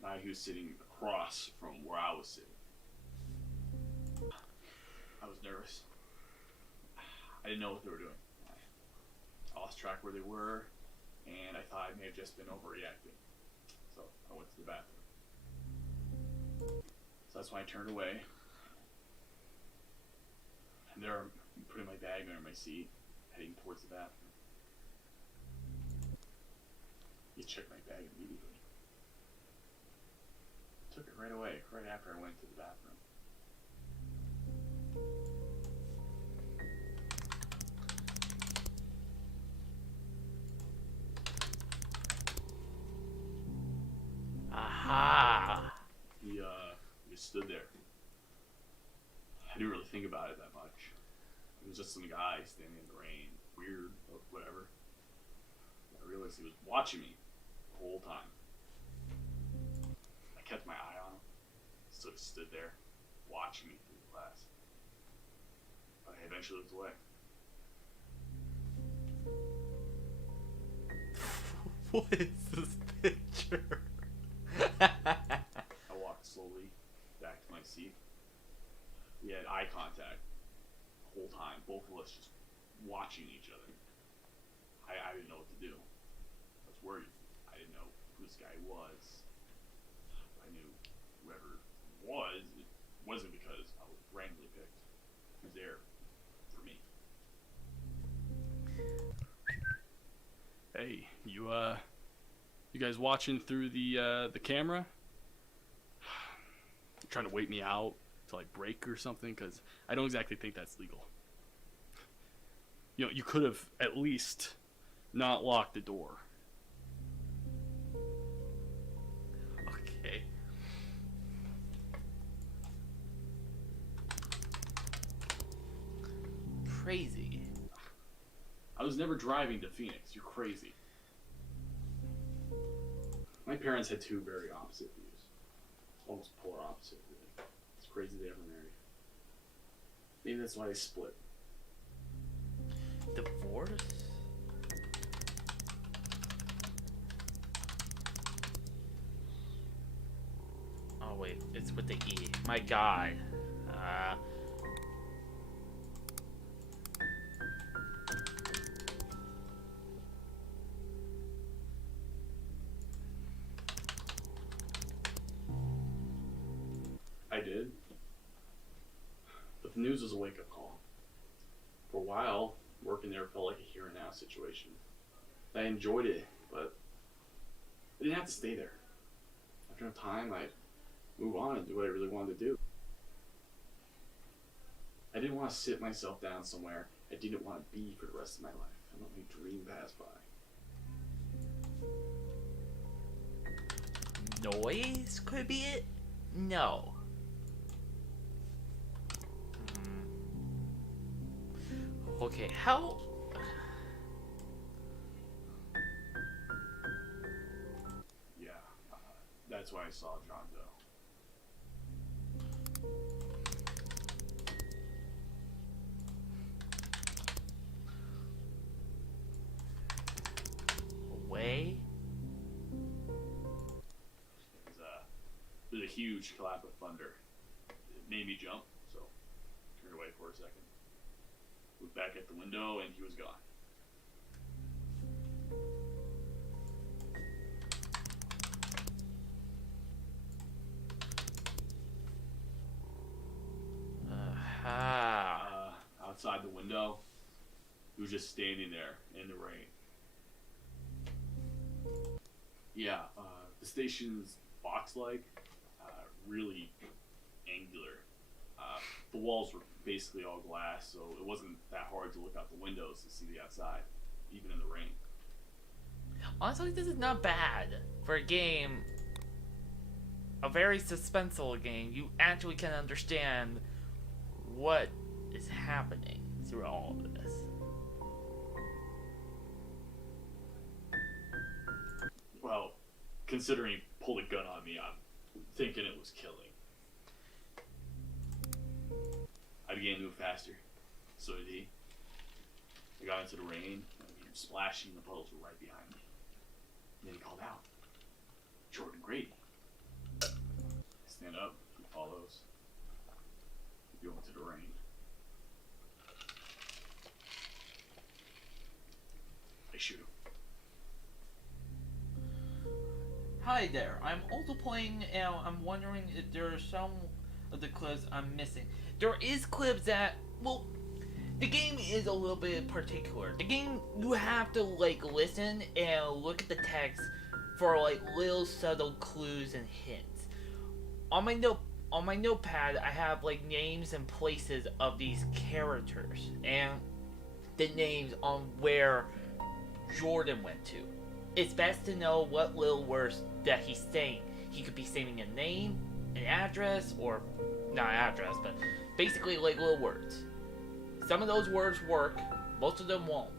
Now he was sitting across from where I was sitting. I was nervous. I didn't know what they were doing. I lost track where they were, and I thought I may have just been overreacting. So I went to the bathroom. So that's when I turned away. And there I'm putting my bag under my seat, heading towards the bathroom. He checked my bag immediately. Took it right away, right after I went to the bathroom. Aha. He just stood there. I didn't really think about it that much. It was just some guy standing in the rain, weird, or whatever. I realized he was watching me the whole time. I kept my eye on him, so he stood there, watching me through the glass. But I eventually looked away. What is this picture? I walked slowly back to my seat. We had eye contact the whole time, both of us just watching each other. I didn't know what to do. I was worried. I didn't know who this guy was. I knew whoever it wasn't because I was randomly picked. He was there for me. Hey, you guys watching through the camera? Trying to wait me out to like break or something? Because I don't exactly think that's legal. You know, you could have at least not locked the door. Okay. Crazy. I was never driving to Phoenix. You're crazy. My parents had two very opposite views. Almost polar opposite, really. It's crazy they ever married. Maybe that's why they split. Divorce? Oh wait, it's with the E. My God. I did. But the news was a wake-up call. For a while, working there felt like a here and now situation. I enjoyed it, but I didn't have to stay there. After a time, I'd move on and do what I really wanted to do. I didn't want to sit myself down somewhere I didn't want to be for the rest of my life and let my dream pass by. Noise could be it? No. Okay, how? Yeah, that's why I saw John Doe. Way? There's a huge clap of thunder. It made me jump, so turned away for a second. Looked back at the window, and he was gone. Outside the window, he was just standing there in the rain. Yeah, the station's box-like, really angular. The walls were basically all glass, so it wasn't that hard to look out the windows to see the outside, even in the rain. Honestly, this is not bad for a game a very suspenseful game. You actually can understand what is happening through all of this. Well, considering he pulled a gun on me, I'm thinking it was killing. I began to move faster. So did he. I got into the rain, and we were splashing, the puddles were right behind me. And then he called out, Jordan Grady. I stand up, he follows. We go into the rain. I shoot him. Hi there, I'm also playing and I'm wondering if there are some of the clips I'm missing. There is clips that, well, the game is a little bit particular. The game, you have to like listen and look at the text for like little subtle clues and hints. On my notepad, I have like names and places of these characters and the names on where Jordan went to. It's best to know what little words that he's saying. He could be saying a name, an address, or not address, but basically like little words. Some of those words work, most of them won't.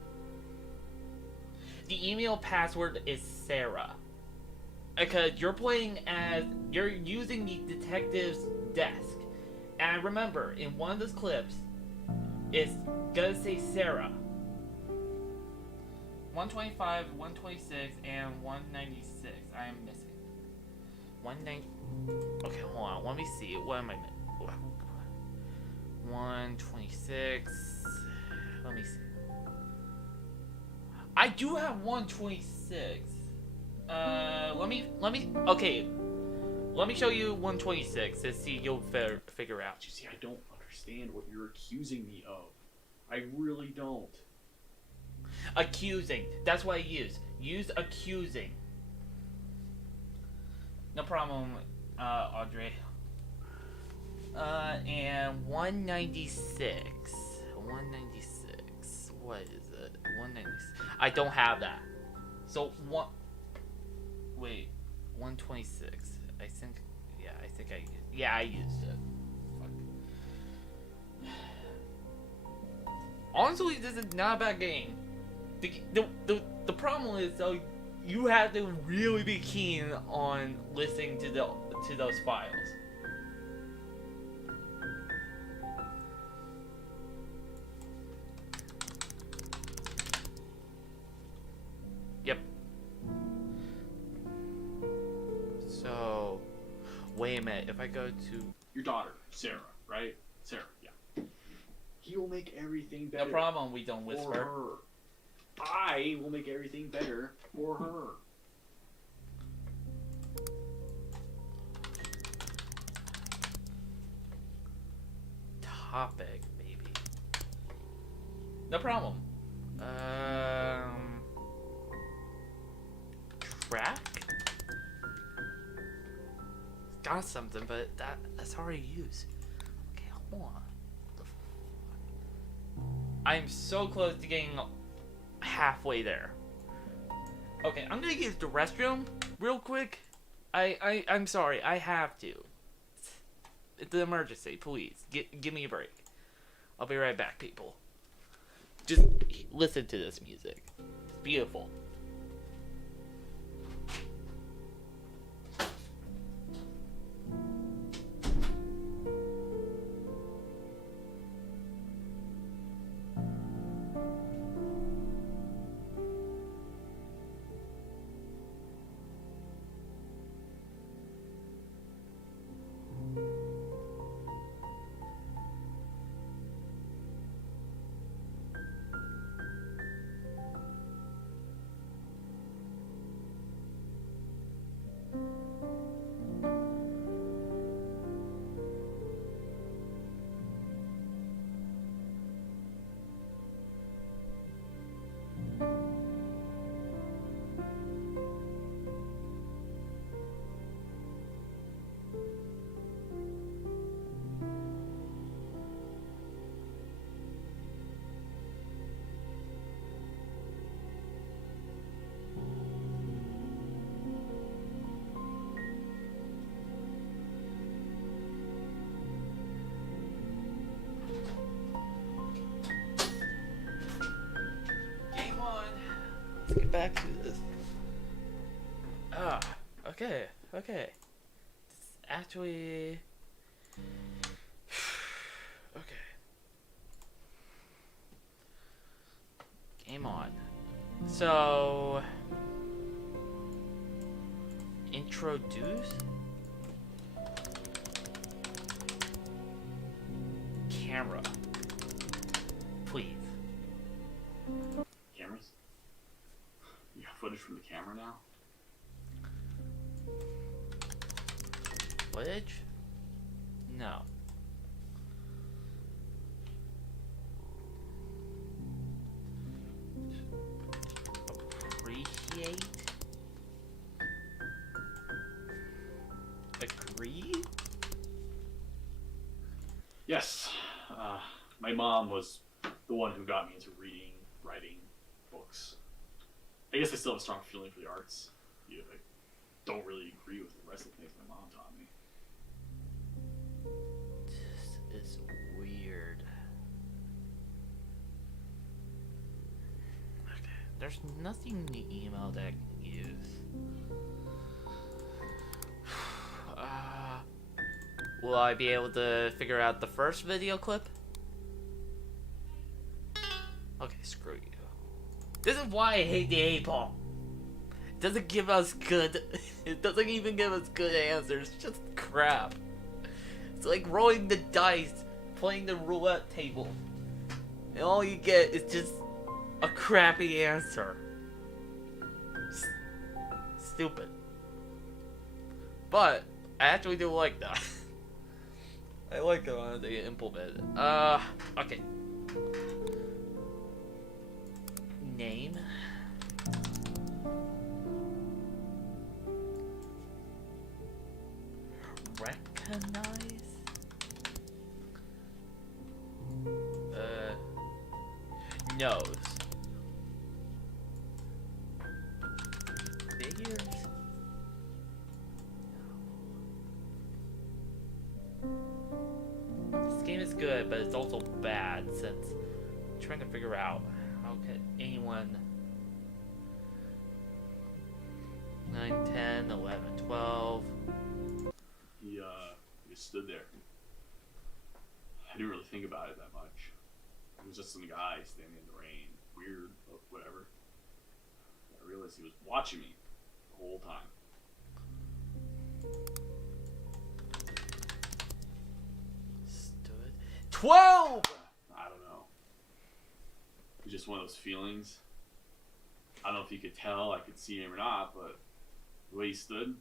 The email password is Sarah. Because you're using the detective's desk. And remember, in one of those clips, it's gonna say Sarah. 125, 126, and 196. I am missing. 190. Okay, hold on. Let me see. What am I missing? 126. Let me see. I do have 126. Okay. Let me show you 126 to see you'll figure out. You see, I don't understand what you're accusing me of. I really don't. Accusing. That's what I use. Use accusing. No problem, Audrey. And 196. 196. What is it? 196. I don't have that. So, wait. 126. I think I used it. Fuck. Honestly, this is not a bad game. The problem is, though, you have to really be keen on listening to those files. Yep. So, wait a minute. If I go to Your daughter, Sarah, right? Sarah, yeah. He will make everything better. no problem, we don't For whisper. her. I will make everything better for her. Topic, maybe. No problem. Track? Got something, but that's already used. Okay, hold on. What the fuck? I'm so close to getting halfway there. Okay, I'm gonna use the restroom real quick. I'm sorry, I have to. It's an emergency, please. Give me a break. I'll be right back, people. Just listen to this music. It's beautiful. back to this. Ah, okay. It's actually... Okay. Game on. So... Introduce? Camera. Please. Cameras? You got footage from the camera now? Footage? No. Appreciate? Agree? Yes. My mom was the one who got me into reading, writing, books. I guess I still have a strong feeling for the arts. Yeah, I don't really agree with the rest of the things my mom taught me. This is weird. Okay. There's nothing in the email that I can use. Will I be able to figure out the first video clip? Okay, screw you. This is why I hate the 8-ball. It doesn't give us good... It doesn't even give us good answers. It's just crap. It's like rolling the dice, playing the roulette table. And all you get is just a crappy answer. Stupid. But, I actually do like that. I like how they implement it. Okay. Name. Recognize. Nose. Figures. This game is good, but it's also bad since I'm trying to figure out how could anyone 9, 10, 11, 12. He just stood there. I didn't really think about it that much. It was just some guy standing in the rain. Weird, but whatever. I realized he was watching me the whole time. Stood. 12! I don't know. It was just one of those feelings. I don't know if you could tell I could see him or not, but the way he stood,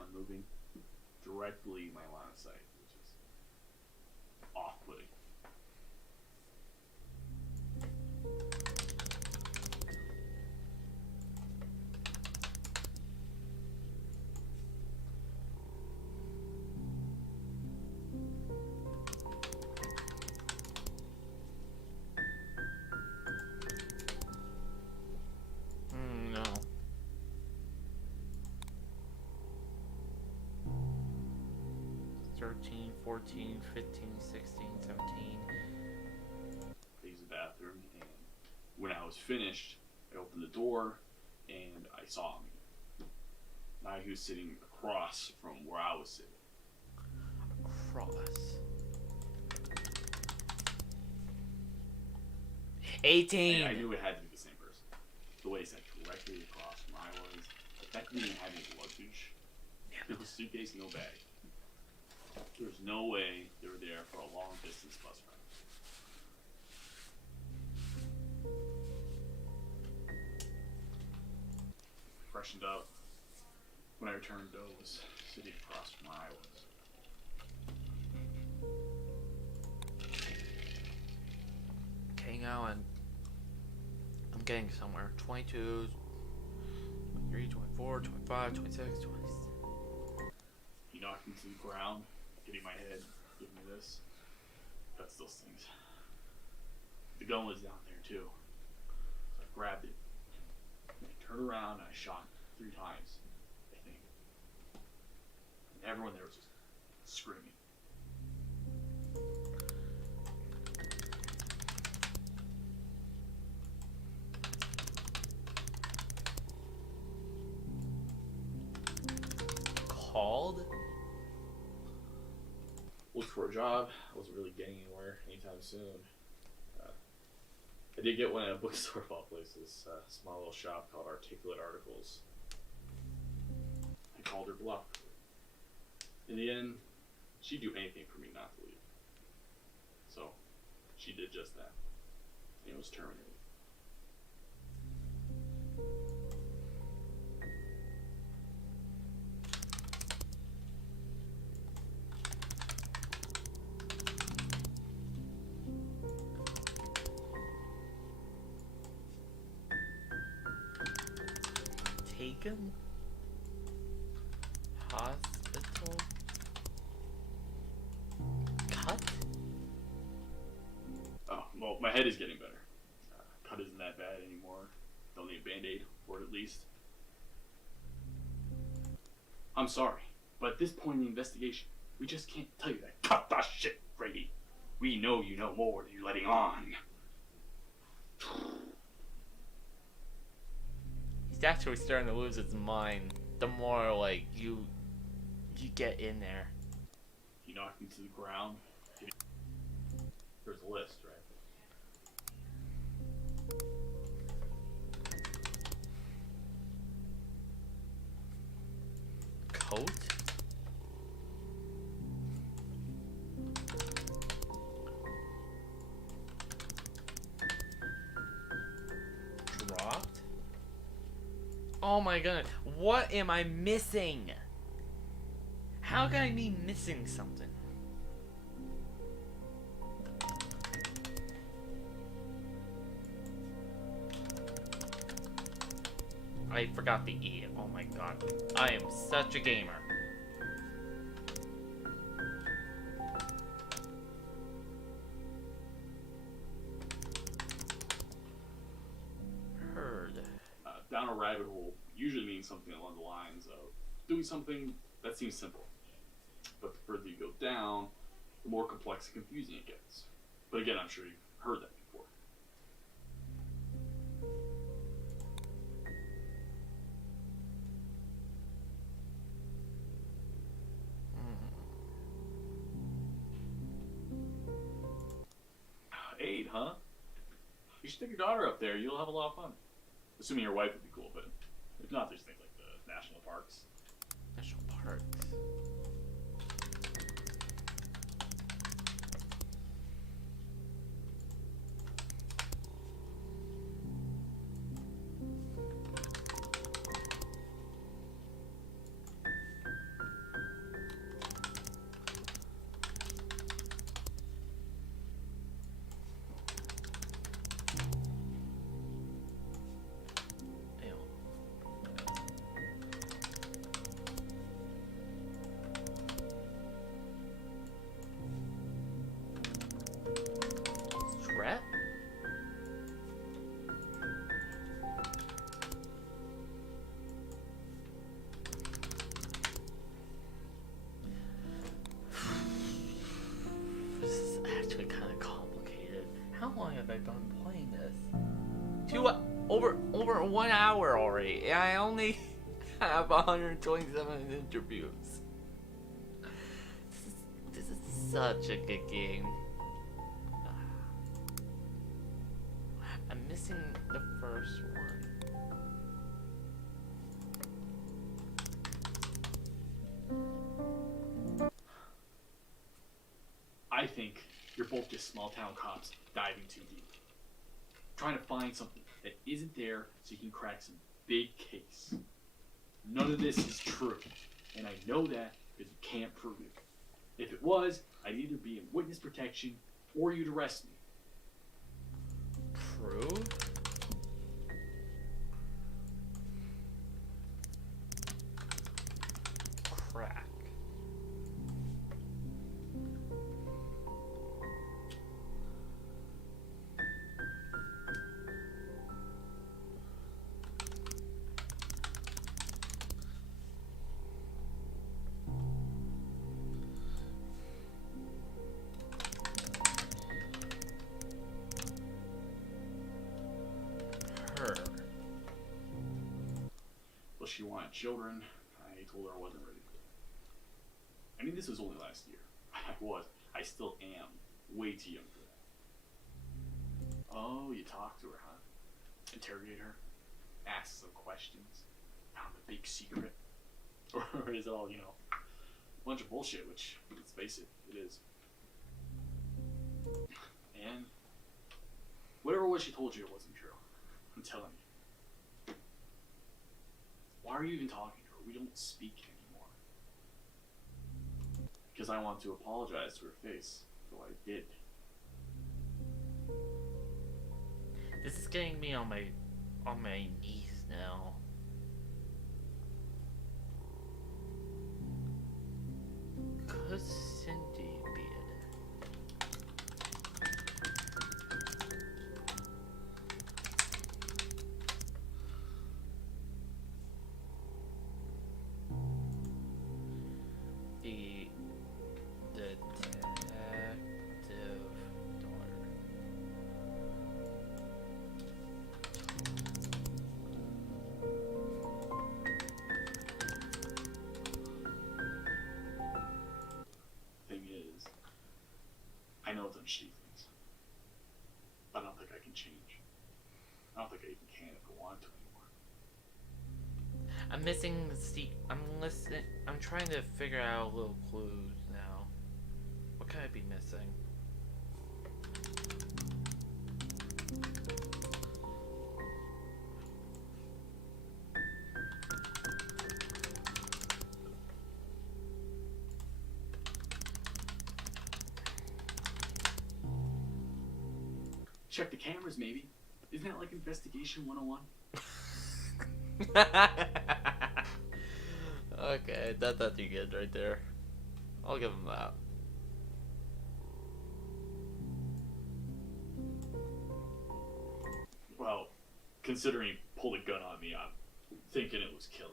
unmoving, directly in my line of sight, which is off-putting. No. Thirteen, 14, 15, 16, 17. I used the bathroom, and when I was finished, I opened the door, and I saw him again. Now he was sitting across from where I was sitting. Cross. 18. I knew it had to be the same person. The way he sat directly across from where I was. That didn't even have any luggage. There was a suitcase, no bag. There's no way they were there for a long distance bus ride. Freshened up. When I returned, Doe was sitting across from where I was. Okay, now I'm getting somewhere. 22, 23, 24, 25, 26, 26. He knocked me to the ground, hitting my head, giving me this. That still stings. The gun was down there too. So I grabbed it. I turned around and I shot 3 times, I think. And everyone there was just screaming. looked for a job. I wasn't really getting anywhere anytime soon. I did get one at a bookstore of all places, a small little shop called Articulate Articles. I called her bluff. In the end, she'd do anything for me not to leave. So, she did just that. And it was terminated. Taken? Hospital? Cut? Oh, well, my head is getting better. Cut isn't that bad anymore. Don't need a band-aid for it at least. I'm sorry, but at this point in the investigation, we just can't tell you that. Cut the shit, Brady. We know you know more than you're letting on. He's actually starting to lose his mind the more like you get in there. He knocked me to the ground. There's a list, right? Coat? Dropped? Oh my god, what am I missing? How can I be missing something? I forgot the E. Oh my god. I am such a gamer. Heard. Down a rabbit hole usually means something along the lines of doing something that seems simple. But the further you go down, the more complex and confusing it gets. But again, I'm sure you've heard that before. Aid, huh? You should take your daughter up there. You'll have a lot of fun. Assuming your wife would be cool, but if not, there's things like the national parks. National parks. Strap? This is actually kind of complicated. How long have I been playing this? Over 1 hour already. And I only have 127 interviews. This is such a good game. I'm missing the first one. I think you're both just small town cops diving too deep. Trying to find something that isn't there so you can crack some big case. None of this is true. And I know that because you can't prove it. If it was, I'd either be in witness protection or you'd arrest me. Prove? Crack. Her. Well, she wanted children. I told her I wasn't ready for it. I mean, this was only last year. I still am way too young for that. Oh, you talk to her, huh? Interrogate her? Ask some questions? Found the big secret? Or is it all, a bunch of bullshit, which, let's face it, it is. And whatever it was she told you, it wasn't true. I'm telling you. Why are you even talking to her? We don't speak anymore. Because I want to apologize to her face for what I did. This is getting me on my knees now. Could Cindy be it? The detective daughter. Thing is, I know I've done shitty things. But I don't think I can change. I don't think I even can if I want to anymore. I'm missing the I'm listening. I'm trying to figure out little clues now. What could I be missing? Check the cameras, maybe. Isn't that like Investigation 101? Okay, that's pretty good right there. I'll give him that. Well, considering he pulled a gun on me, I'm thinking it was killing.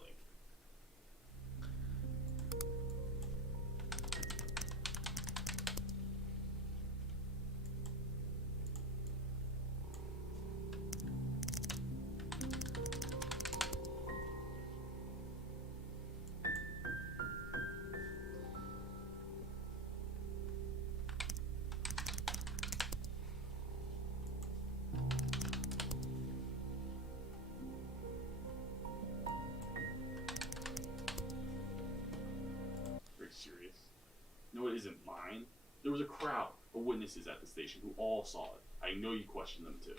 Very serious. No, it isn't mine. There was a crowd of witnesses at the station who all saw it. I know you questioned them too.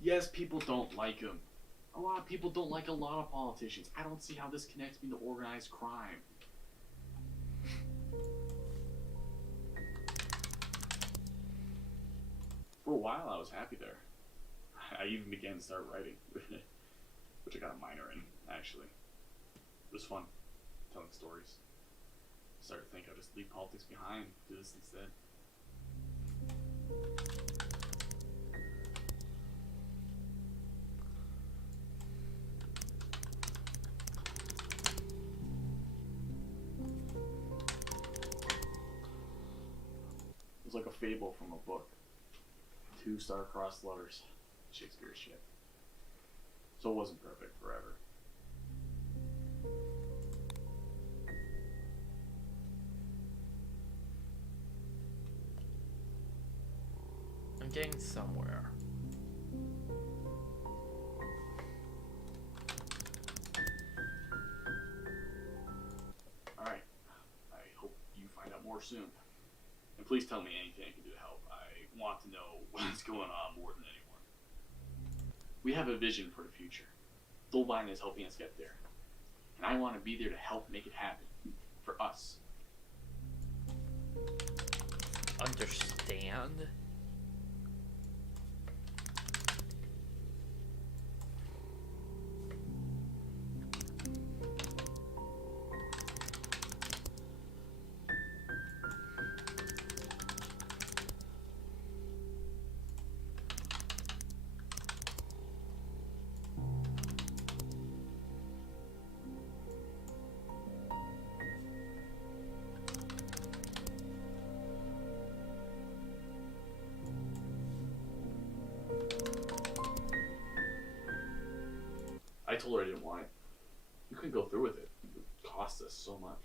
Yes, people don't like him. A lot of people don't like a lot of politicians. I don't see how this connects me to organized crime. For a while, I was happy there. I even began to start writing, which I got a minor in, actually. It was fun, telling stories. I started to think I'll just leave politics behind, do this instead. It was like a fable from a book. Two star-crossed lovers. Shakespeare shit. So it wasn't perfect forever. I'm getting somewhere. Alright. I hope you find out more soon. And please tell me anything I can do to help. I want to know what's going on more than anyone. We have a vision for the future. Dolvine is helping us get there. And I want to be there to help make it happen. For us. Understand? told her I didn't want it. You couldn't go through with it. It would cost us so much.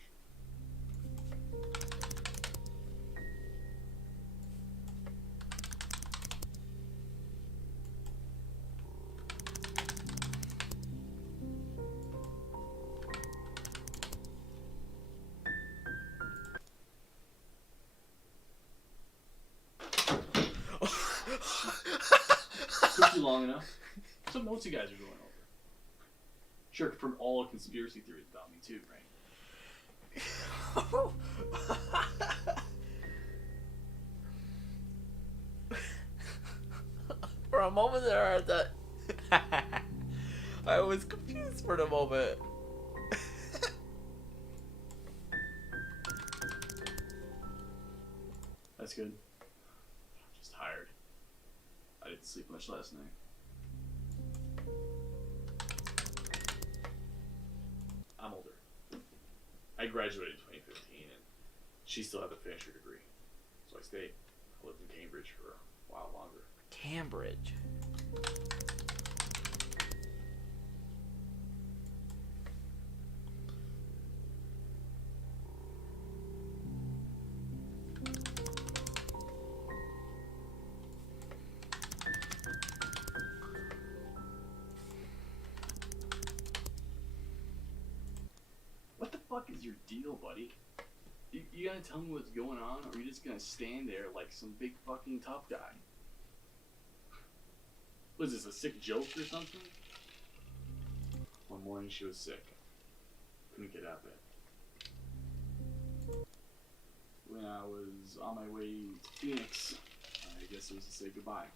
Took you long enough. Some notes you guys are going over. Sure, from all conspiracy theories about me too, right? For a moment there, I was confused for the moment. That's good. I'm just tired. I didn't sleep much last night. I'm older. I graduated in 2015, and she still had to finish her degree. So I stayed. I lived in Cambridge for a while longer. Cambridge. What the fuck is your deal, buddy? You gotta tell me what's going on, or are you just gonna stand there like some big fucking tough guy? Was this a sick joke or something? One morning she was sick. Couldn't get out of bed. When I was on my way to Phoenix, I guess it was to say goodbye.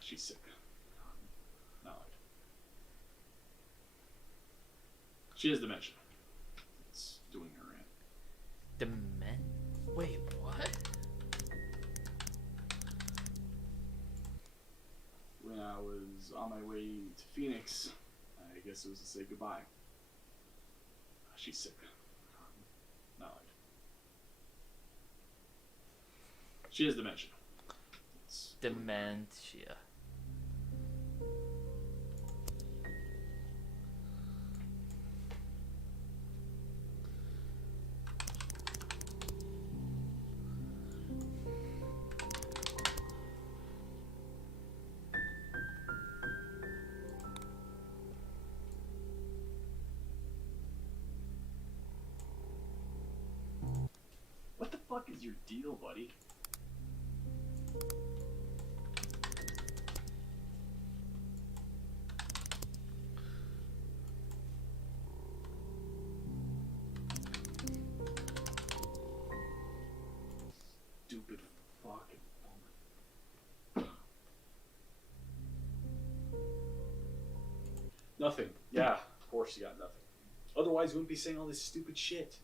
She's sick. Not like she has dementia. It's doing her in. Wait, what? When I was on my way to Phoenix, I guess it was to say goodbye. She's sick. Not like she has dementia. It's Dementia. What the fuck is your deal, buddy? Stupid fucking woman. Nothing. Yeah, of course you got nothing. Otherwise, you wouldn't be saying all this stupid shit.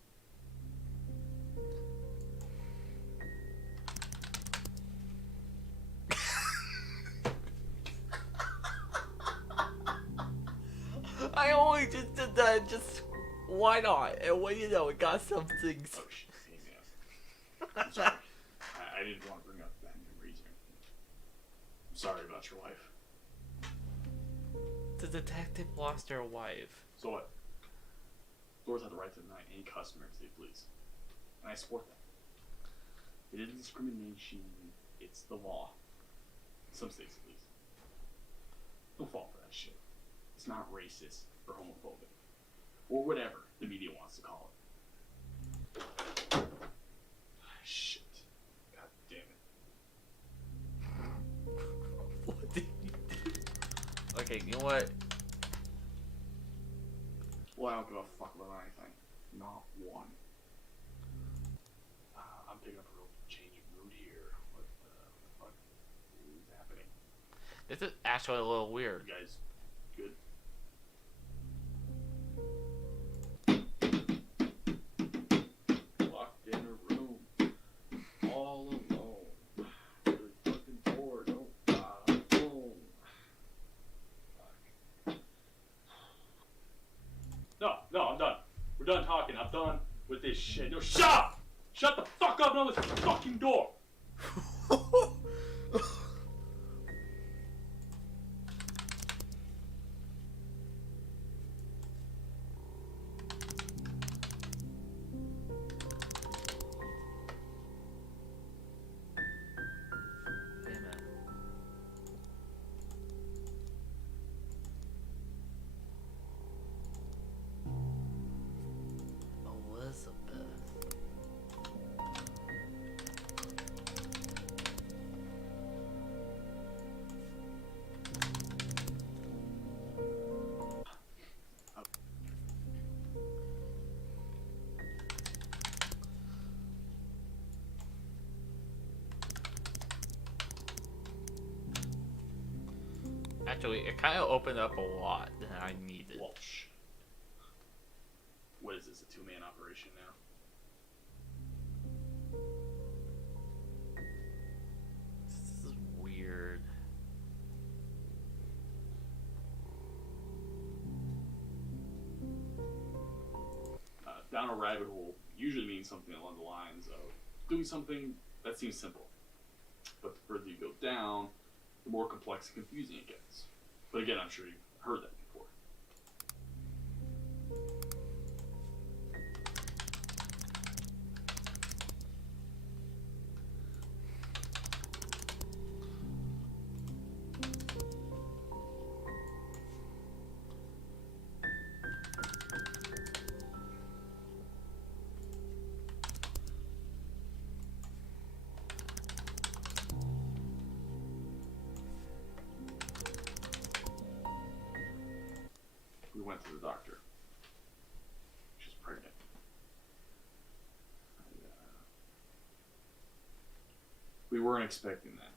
I only just did that, just why not? And well, you know, it got some things. Oh shit, yeah. I'm sorry. I didn't want to bring up bad memories or anything. I'm sorry about your wife. The detective lost her wife. So what? Stores have the right to deny any customer as they please. And I support that. It isn't discrimination, it's the law. In some states at least. Don't fall for that shit. It's not racist or homophobic. Or whatever the media wants to call it. Shit. God damn it. What did you do? Okay, you know what? Well, I don't give a fuck about anything. Not one. I'm picking up a real change of mood here. What the fuck is happening? This is actually a little weird. You guys good? Locked in a room. All alone. Really fucking bored. Oh god, I'm home. Fuck. No, I'm done. We're done talking. I'm done with this shit. No, shut up! Shut the fuck up and open this fucking door! Actually, it kind of opened up a lot than I needed. Walsh. What is this, a two-man operation now? This is weird. Down a rabbit hole usually means something along the lines of doing something that seems simple. But the further you go down, the more complex and confusing it gets. But again, I'm sure you've heard that before. We went to the doctor. She's pregnant. We weren't expecting that.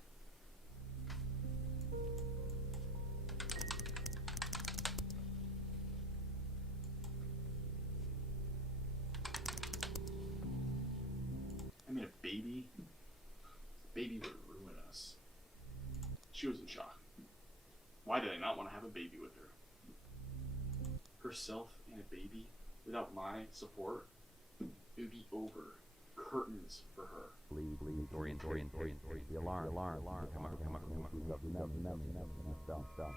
I mean, a baby? A baby would ruin us. She was in shock. Why did I not want to have a baby with her? Herself and a baby without my support, it would be over. Curtains for her. Lead, orient. The alarm. Come on. Stop.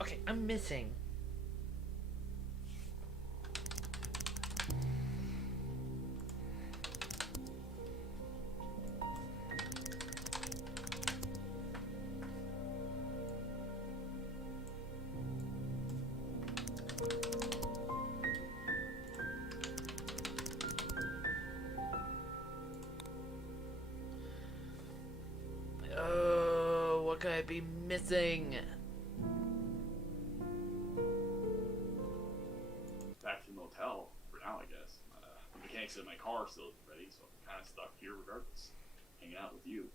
Okay, I'm missing. Oh, what could I be missing? Back to the motel for now, I guess. The mechanic said my car still isn't ready, so I'm kind of stuck here regardless. Hanging out with you.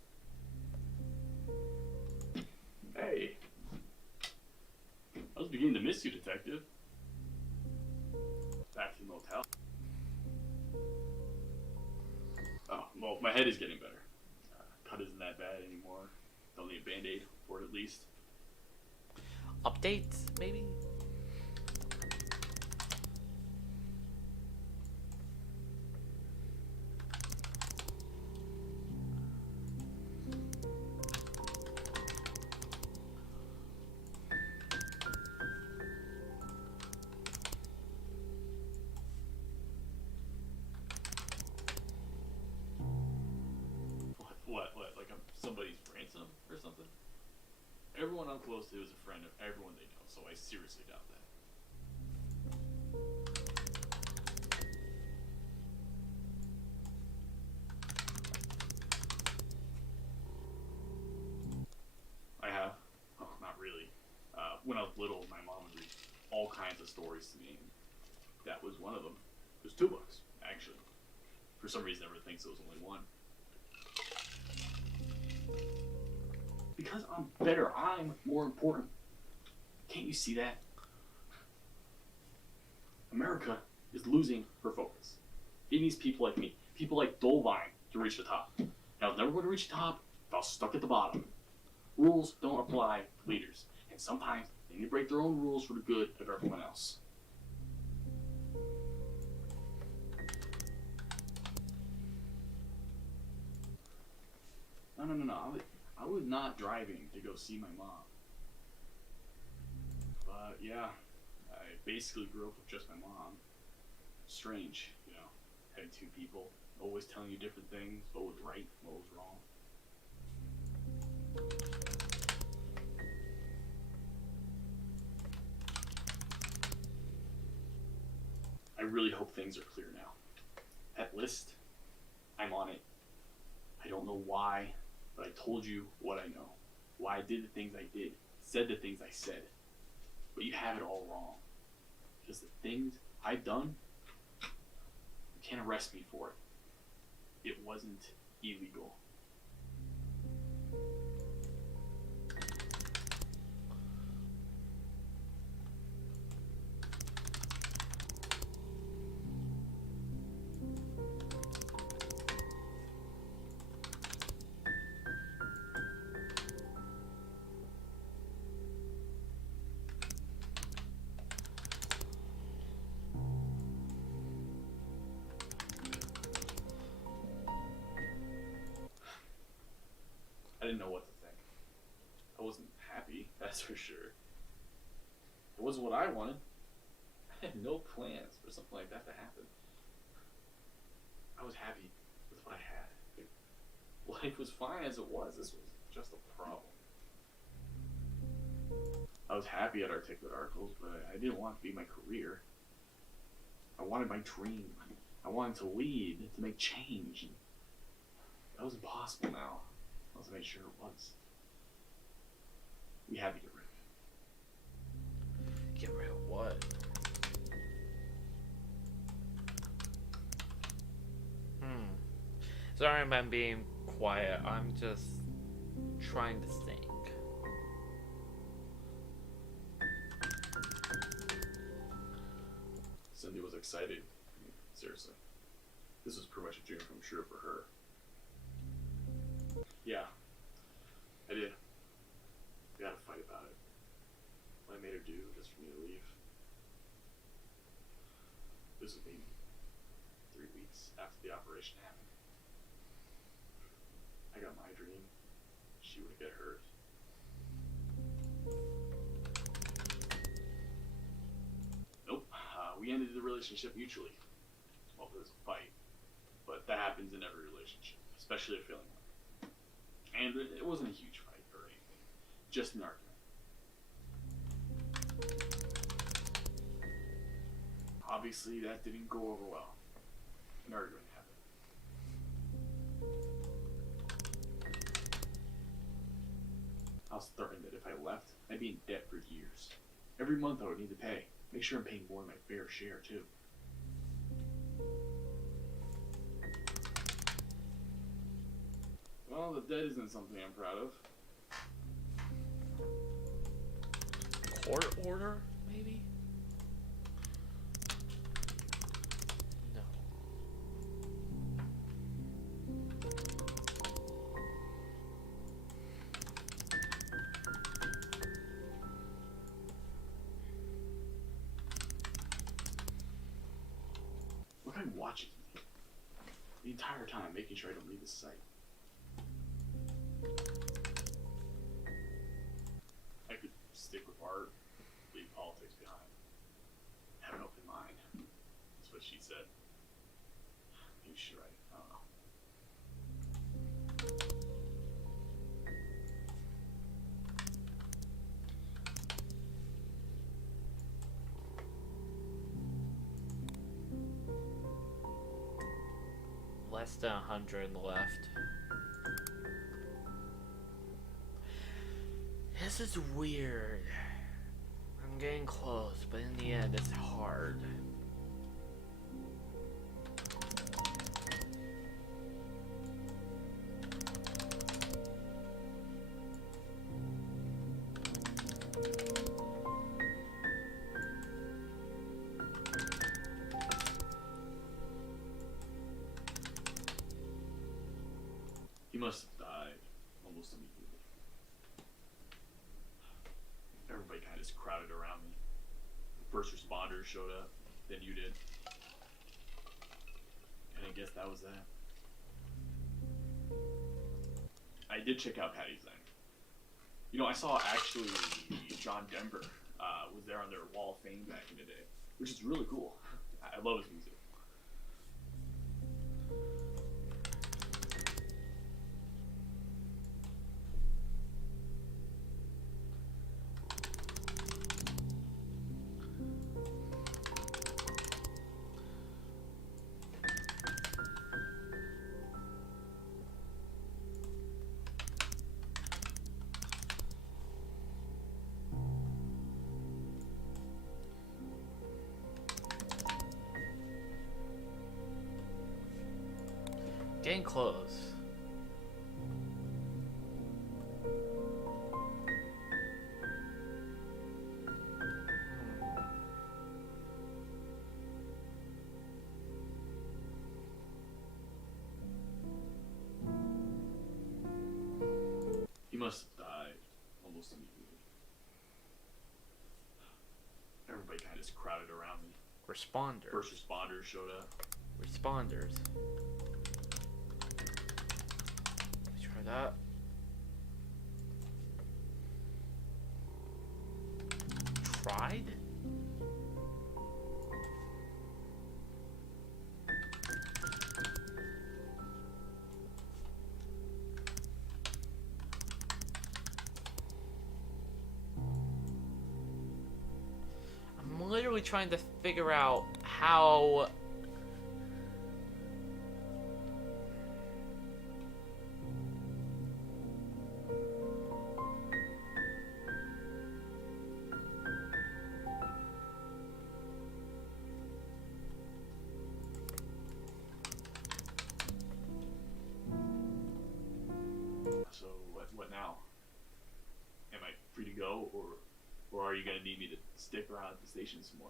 Hey. I was beginning to miss you, detective. Back to the motel. Oh, well, my head is getting better. Cut isn't that bad anymore. Don't need a band-aid for it at least. Updates, maybe? What? Like I'm somebody's ransom or something? Everyone I'm close to is a friend of everyone they know, so I seriously doubt that. I have. Oh, not really. When I was little, my mom would read all kinds of stories to me, and that was one of them. It was 2 books, actually. For some reason, everyone thinks it was only one. Because I'm better, I'm more important. Can't you see that? America is losing her focus. It needs people like me, people like Dolvine, to reach the top. And I was never going to reach the top if I was stuck at the bottom. Rules don't apply to leaders, and sometimes they need to break their own rules for the good of everyone else. No. I was not driving to go see my mom. But yeah, I basically grew up with just my mom. Strange, you know, having 2 people, always telling you different things, what was right, what was wrong. I really hope things are clear now. That list, I'm on it. I don't know why, but I told you what I know. Why I did the things I did, said the things I said. But you have it all wrong. Because the things I've done, you can't arrest me for it. It wasn't illegal. I didn't know what to think. I wasn't happy, that's for sure. It wasn't what I wanted. I had no plans for something like that to happen. I was happy with what I had. Life was fine as it was. This was just a problem. I was happy at Articulate Articles, but I didn't want it to be my career. I wanted my dream. I wanted to lead, to make change. That was impossible now. Let's make sure it was. We had to get rid of it. Get rid of what? Sorry if I'm being quiet. I'm just trying to think. Cindy was excited. Seriously. This was pretty much a dream come true for her. Yeah, I did. We had a fight about it. What I made her do just for me to leave. This was maybe 3 weeks after the operation happened. I got my dream. She wouldn't get hurt. Nope. We ended the relationship mutually. Well, there was a fight. But that happens in every relationship, especially a failing one. And it wasn't a huge fight or anything. Just an argument. Obviously, that didn't go over well. An argument happened. I was threatened that if I left, I'd be in debt for years. Every month I would need to pay. Make sure I'm paying more than my fair share, too. Well, the debt isn't something I'm proud of. Court order, maybe? No. Look, I'm watching you the entire time, making sure I don't leave the site. I could stick with art, leave politics behind. Have an open mind. That's what she said. Maybe she's right. I don't know. Less than 100 left. This is weird. I'm getting close, but in the end, it's hard. He must have died almost immediately. Everybody kind of just crowded around me. The first responders showed up, then you did. And I guess that was that. I did check out Patty's thing. You know, I saw actually John Denver was there on their Wall of Fame back in the day, which is really cool. I love his music. getting close. He must have died almost immediately. Everybody kind of just crowded around me. Responders. First responders showed up. Responders. Let's try that. Tried? I'm literally trying to figure out how. So what now? Am I free to go, or are you gonna need me to stick around at the station some more?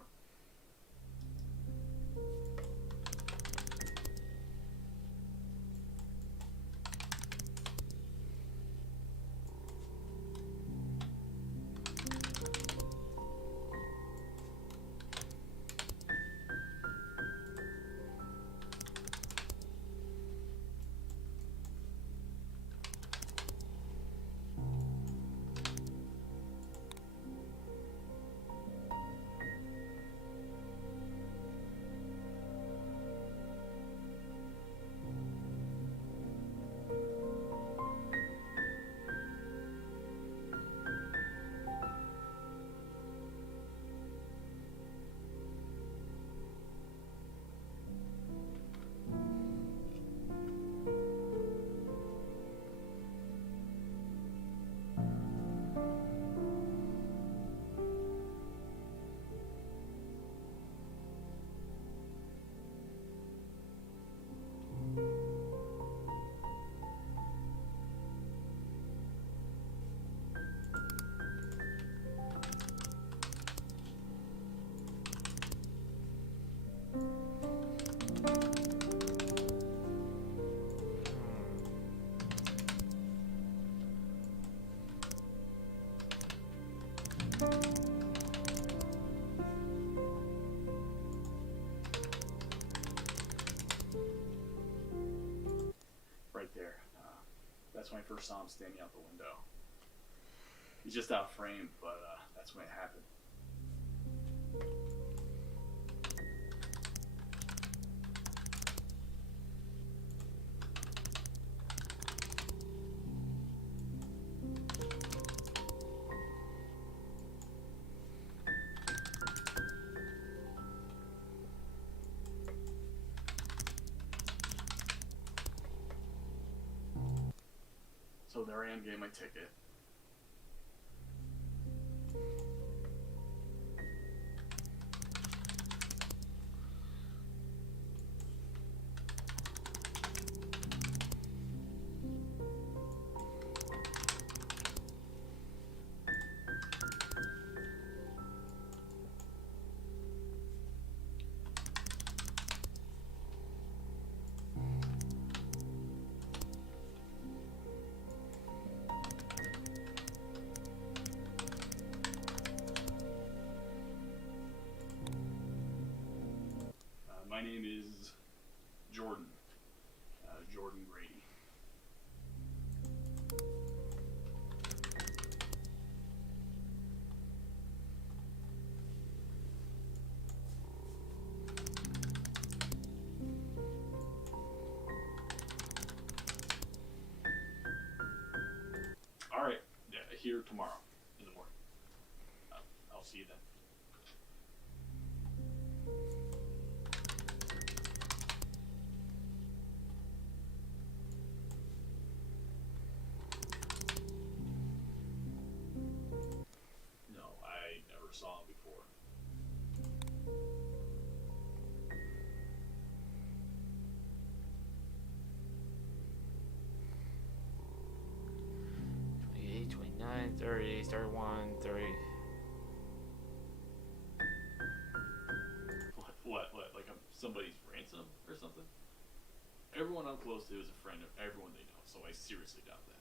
Right there. That's when I first saw him standing out the window. He's just out of frame, but that's when it happened. So there I am getting my ticket. My name is Jordan. Jordan Grady. All right. Yeah, here tomorrow in the morning. I'll see you then. No, I never saw him before. 31, 30. What? Like I'm somebody's ransom or something? Everyone I'm close to is a friend of everyone they know, so I seriously doubt that.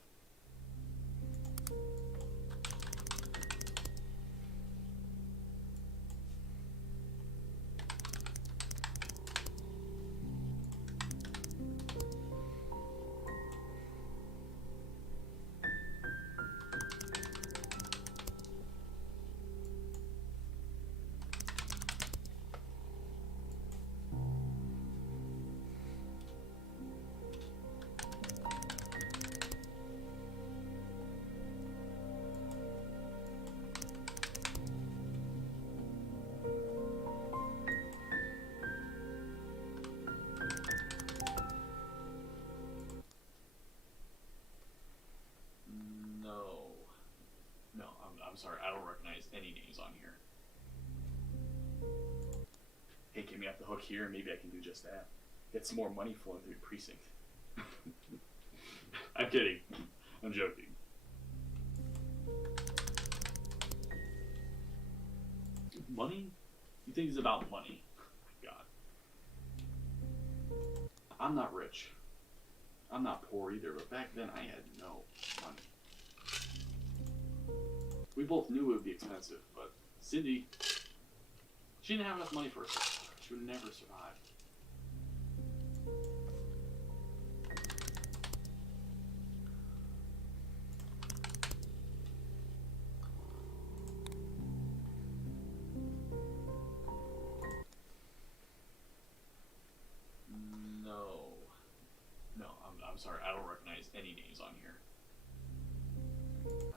No, I'm sorry. I don't recognize any names on here. Hey, get me off the hook here, and maybe I can do just that. Get some more money flowing through the precinct. I'm kidding. I'm joking. Money? You think it's about money? God. I'm not rich. I'm not poor either, but back then I had no money. We both knew it would be expensive, but Cindy, she didn't have enough money for herself. She would never survive. No, I'm sorry. I don't recognize any names on here.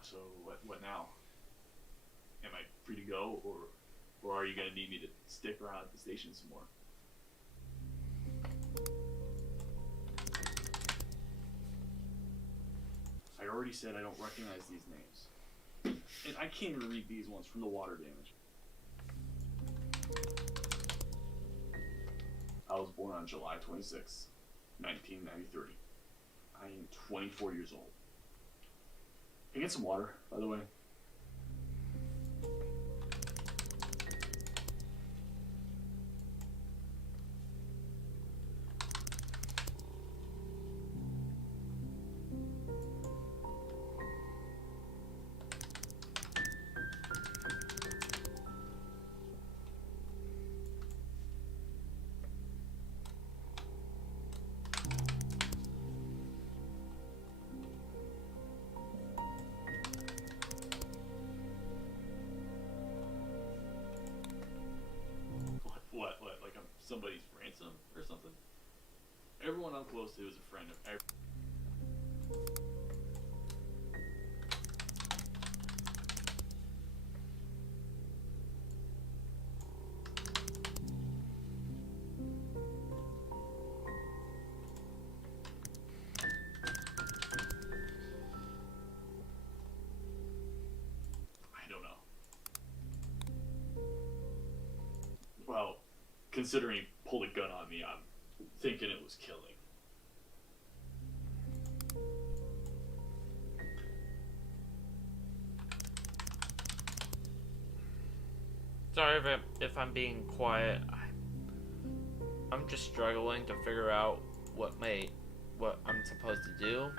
So what now? Am I free to go, or are you gonna need me to stick around at the station some more? I already said I don't recognize these names, and I can't even read these ones from the water damage. I was born on July 26, 1993. I am 24 years old. Can I get some water, by the way? What? Like I'm somebody's ransom or something? Everyone I'm close to is a friend of every. I don't know. Well, considering he pulled a gun on me, I'm thinking it was killing. Sorry if I'm being quiet. I'm just struggling to figure out what I'm supposed to do.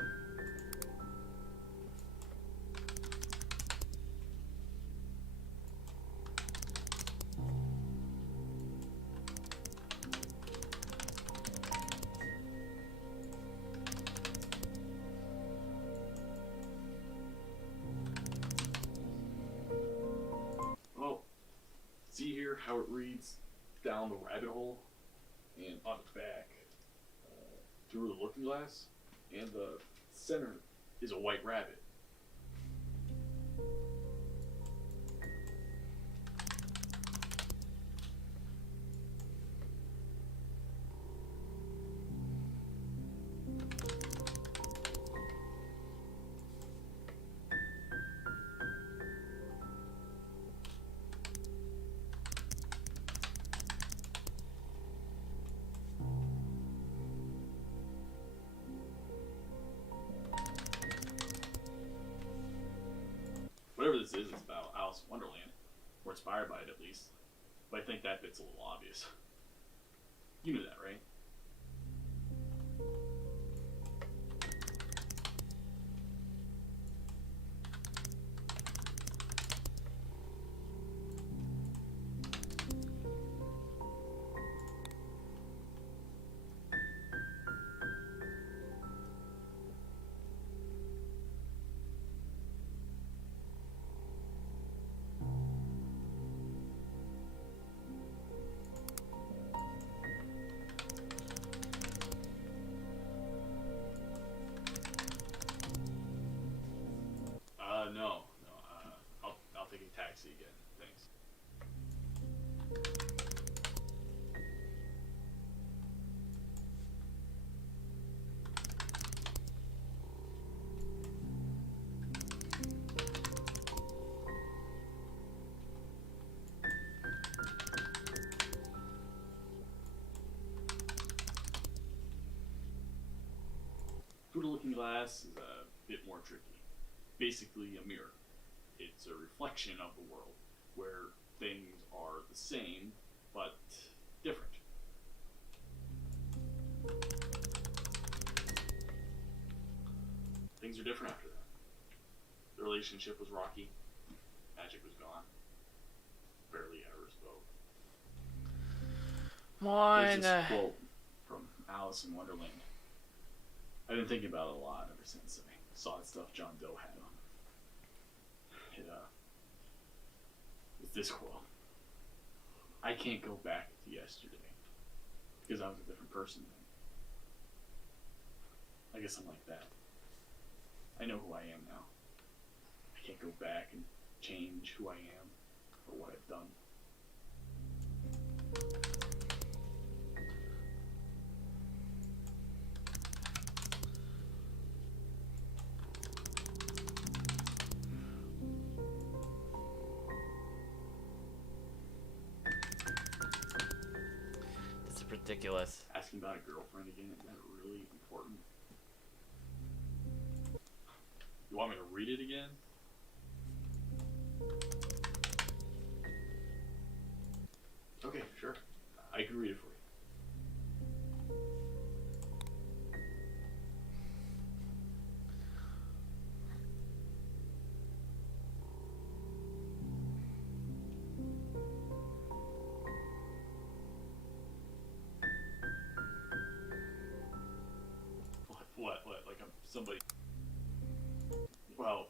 Well, see here how it reads down the rabbit hole and on the back through the looking glass, and the center is a white rabbit. whatever this is, it's about Alice in Wonderland, or inspired by it at least. But I think that bit's a little obvious. You knew that, right? No. I'll take a taxi again. Thanks. Through the looking glass is a bit more tricky. Basically a mirror. It's a reflection of the world where things are the same but different. Things are different after that. The relationship was rocky. Magic was gone. Barely ever spoke. There's this quote from Alice in Wonderland. I've been thinking about it a lot ever since I saw the stuff John Doe had on. It's this quote. I can't go back to yesterday because I was a different person then. I guess I'm like that. I know who I am now. I can't go back and change who I am or what I've done. Ridiculous. Asking about a girlfriend again, is that really important? You want me to read it again? Okay, sure. I can read it for you. What? Like I'm somebody. Well,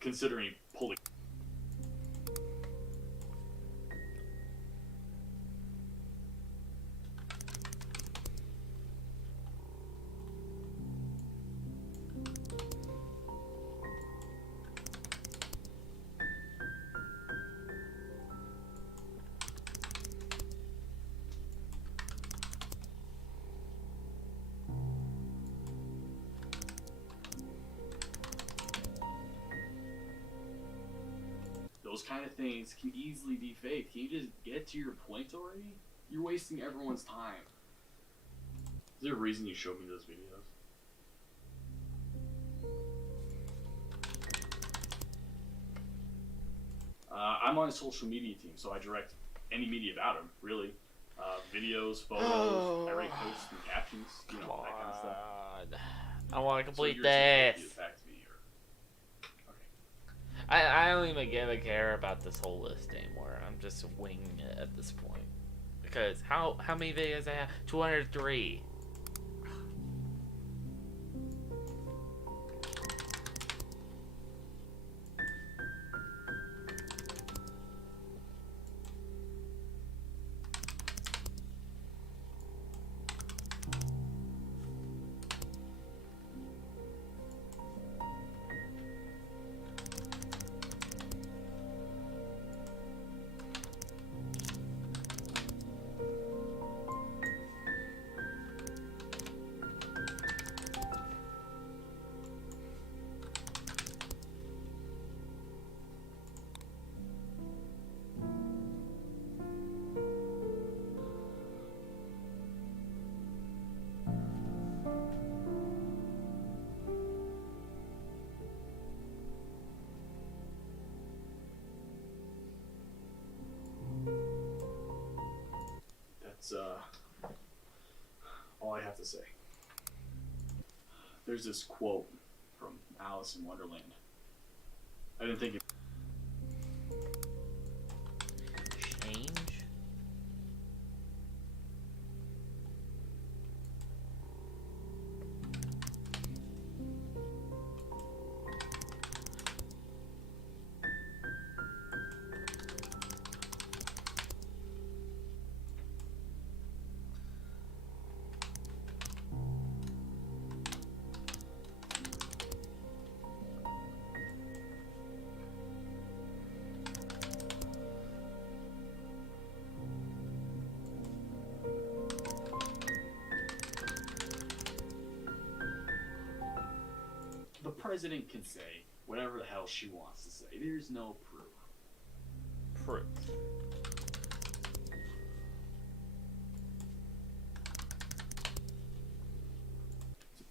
considering pulling. Those kind of things can easily be faked. Can you just get to your point already? You're wasting everyone's time. Is there a reason you showed me those videos? I'm on a social media team, so I direct any media about them, really. Videos, photos, I write posts and captions, you know, that kind of stuff. I want to complete so this. Back to me, or... Okay. I don't even give a care about this whole list anymore. I'm just winging it at this point. Because how many videos I have? 203. There's this quote from Alice in Wonderland. I didn't think it. Change? The president can say whatever the hell she wants to say. There's no proof. Proof.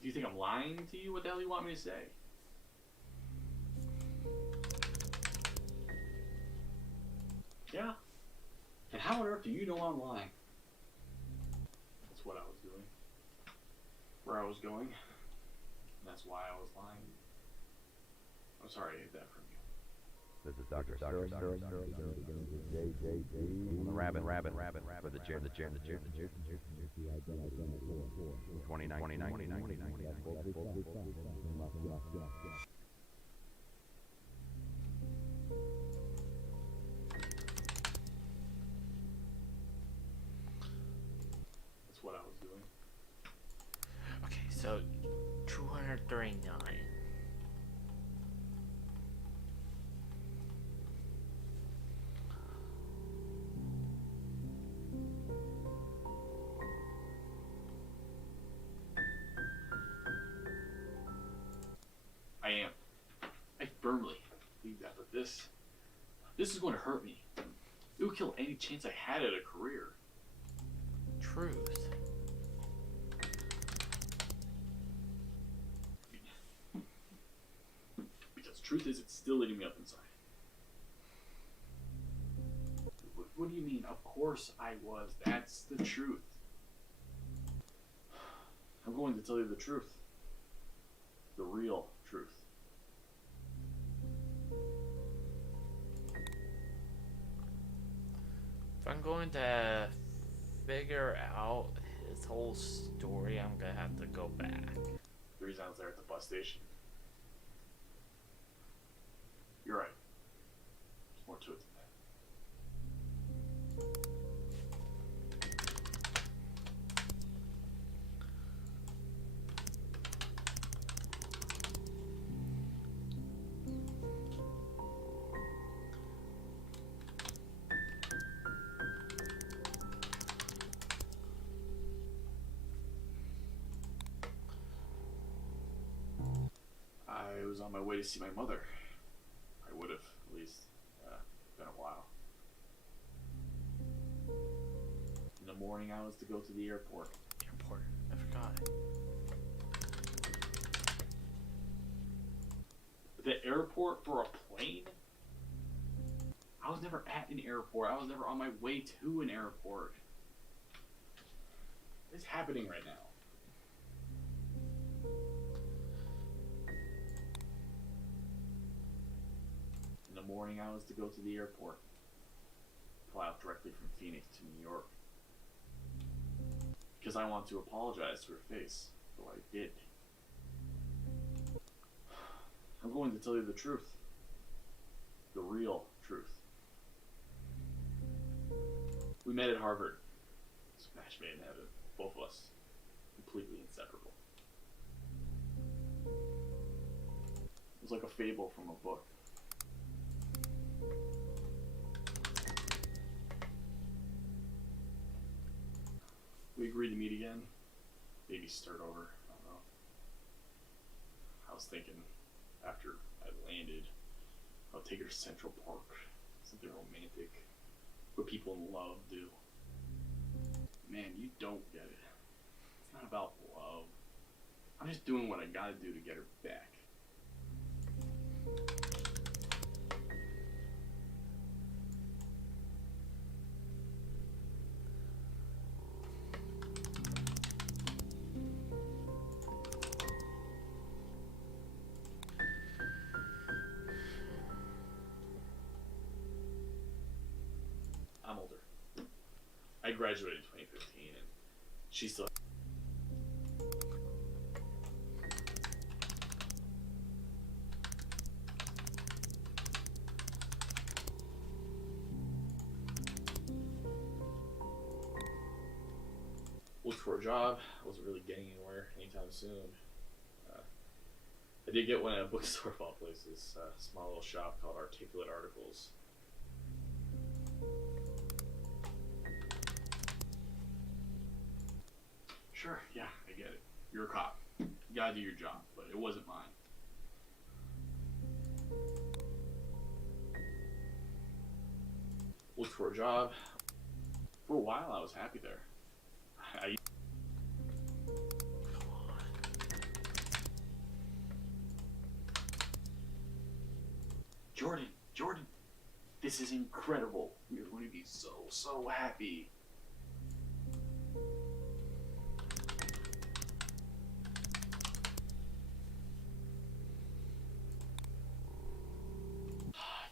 Do you think I'm lying to you? What the hell do you want me to say? Yeah. And how on earth do you know I'm lying? That's what I was doing. Where I was going. That's why I was lying. I'm sorry I hid that from you. This is Dr. The rabbit, with the chair. 29. That's what I was doing. Okay, so 239. I am. I firmly believe that, but this is going to hurt me. It would kill any chance I had at a career. Truth. Because truth is, it's still eating me up inside. What do you mean? Of course I was. That's the truth. I'm going to tell you the truth. The real truth. If I'm going to figure out his whole story, I'm gonna have to go back. The reason I was there at the bus station. You're right. There's more to it than that. I was on my way to see my mother. I would have, at least. Been a while. In the morning, I was to go to the airport. Airport. I forgot. The airport for a plane? I was never at an airport. I was never on my way to an airport. What's happening right now? In the morning, I was to go to the airport. Fly out directly from Phoenix to New York. Because I want to apologize to her face. So I did. I'm going to tell you the truth. The real truth. We met at Harvard. It's a match made in heaven. Both of us. Completely inseparable. It was like a fable from a book. We agreed to meet again. Maybe start over. I don't know. I was thinking after I landed, I'll take her to Central Park. Something romantic. What people in love do. Man, you don't get it. It's not about love. I'm just doing what I gotta do to get her back. graduated in 2015, and she still. Looked for a job. I wasn't really getting anywhere anytime soon. I did get one at a bookstore of all places, a small little shop called Articulate Articles. Sure, yeah, I get it. You're a cop. You gotta do your job, but it wasn't mine. Looked for a job. For a while, I was happy there. Jordan, this is incredible. You're going to be so happy.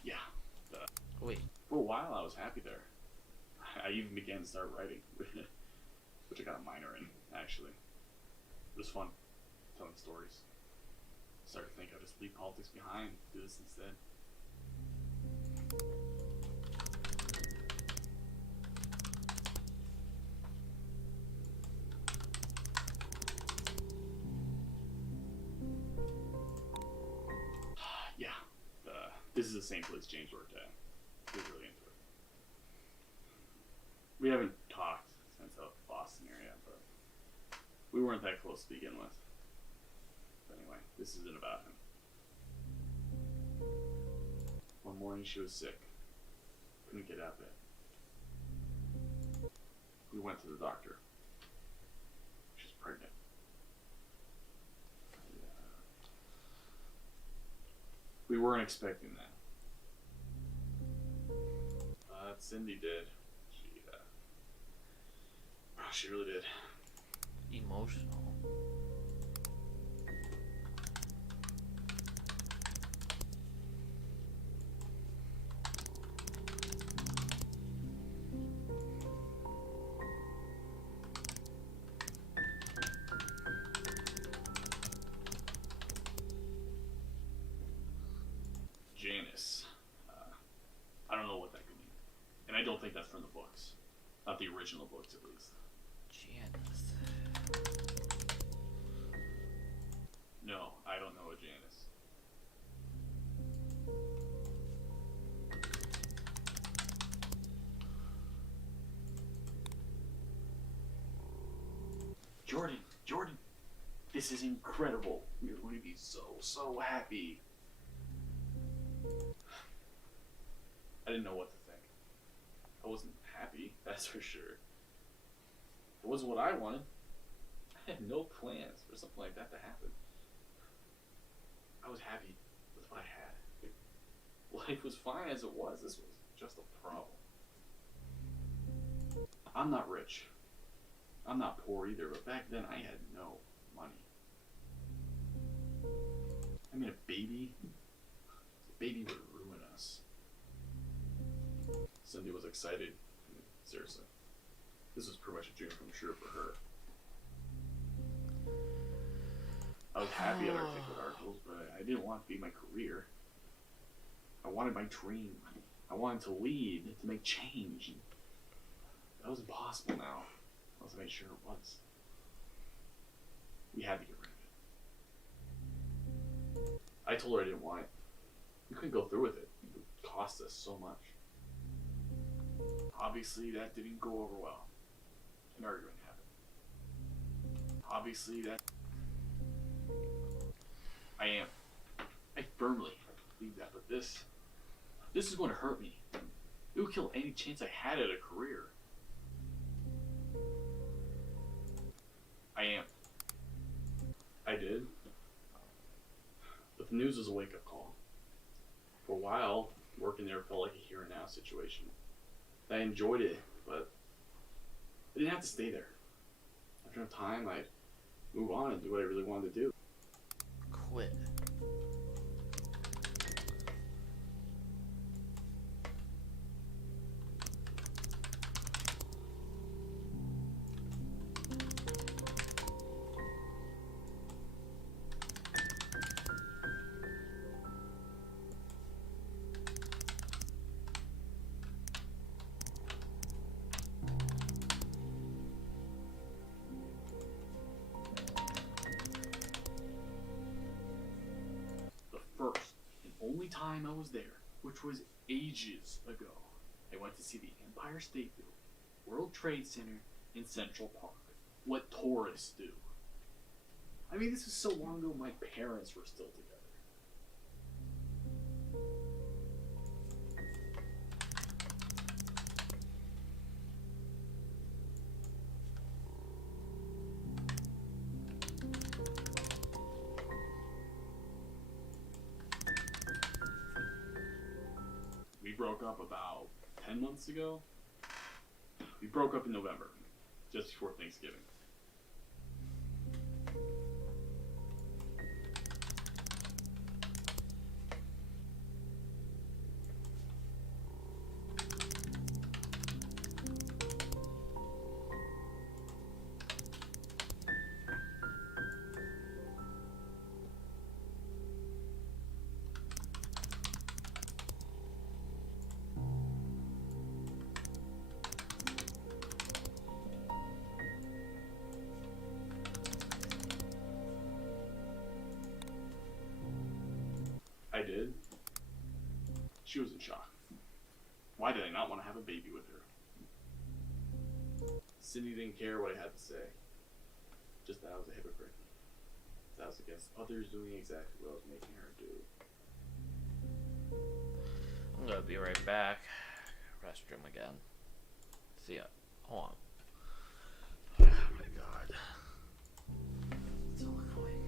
Yeah. Wait. For a while, I was happy there. I even began to start writing, which I got a minor in, actually. It was fun, telling stories. Started to think I'll just leave politics behind, do this instead. Yeah, this is the same place James worked at. He was really into it. We haven't talked since the Boston area, but we weren't that close to begin with. But anyway, this isn't about him. One morning she was sick. Couldn't get out of bed. We went to the doctor. She's pregnant. We weren't expecting that. But Cindy did. She really did. Emotional. Janice. I don't know what that could mean. And I don't think that's from the books. Not the original books, at least. Janice. No, I don't know a Janice. Jordan, this is incredible. You're going to be so happy. I didn't know what to think. I wasn't happy, that's for sure. It wasn't what I wanted. I had no plans for something like that to happen. I was happy with what I had. Life was fine as it was. This was just a problem. I'm not rich. I'm not poor either, but back then I had no money. I mean, a baby would ruin us. Cindy was excited. I mean, seriously. This was pretty much a dream come true for her. I was happy at Articulate Articles, but I didn't want it to be my career. I wanted my dream. I wanted to lead, to make change. That was impossible now, unless I made sure it was. We had to get rid of it. I told her I didn't want it. We couldn't go through with it. It would cost us so much. Obviously, that didn't go over well. An argument happened. Obviously, that... I firmly believe that, but this is going to hurt me. It would kill any chance I had at a career. I did. But the news was a wake-up call. For a while, working there felt like a here and now situation. I enjoyed it, but I didn't have to stay there. After a time, I'd move on and do what I really wanted to do. Quit. time I was there, which was ages ago, I went to see the Empire State Building, World Trade Center, and Central Park. What tourists do. I mean, this is so long ago my parents were still together. We broke up about 10 months ago. We broke up in November, just before Thanksgiving. I did. She was in shock. Why did I not want to have a baby with her? Cindy didn't care what I had to say. Just that I was a hypocrite. That I was against others doing exactly what I was making her do. I'm gonna be right back. Restroom again. See ya. Hold on. Oh my god. So annoying.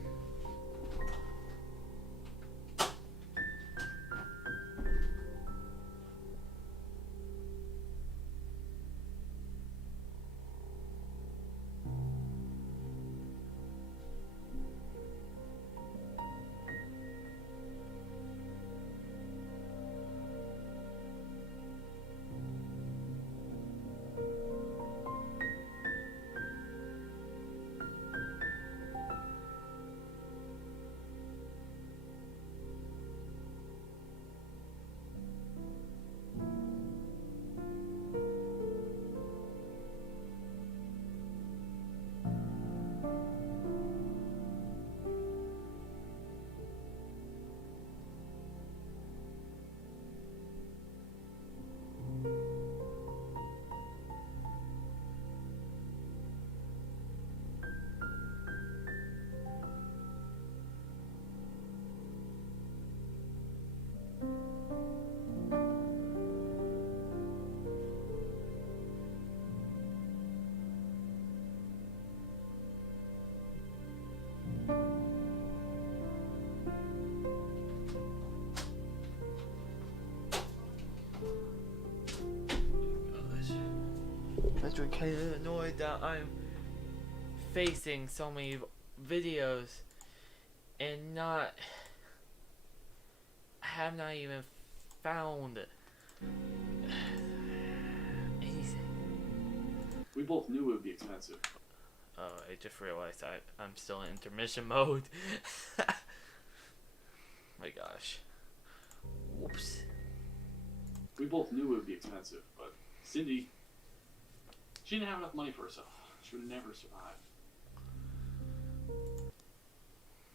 I'm kind of annoyed that I'm facing so many videos and have not even found anything. We both knew it would be expensive. Oh, I just realized I'm still in intermission mode. My gosh. Whoops. We both knew it would be expensive, but Cindy, she didn't have enough money for herself. She would never survive.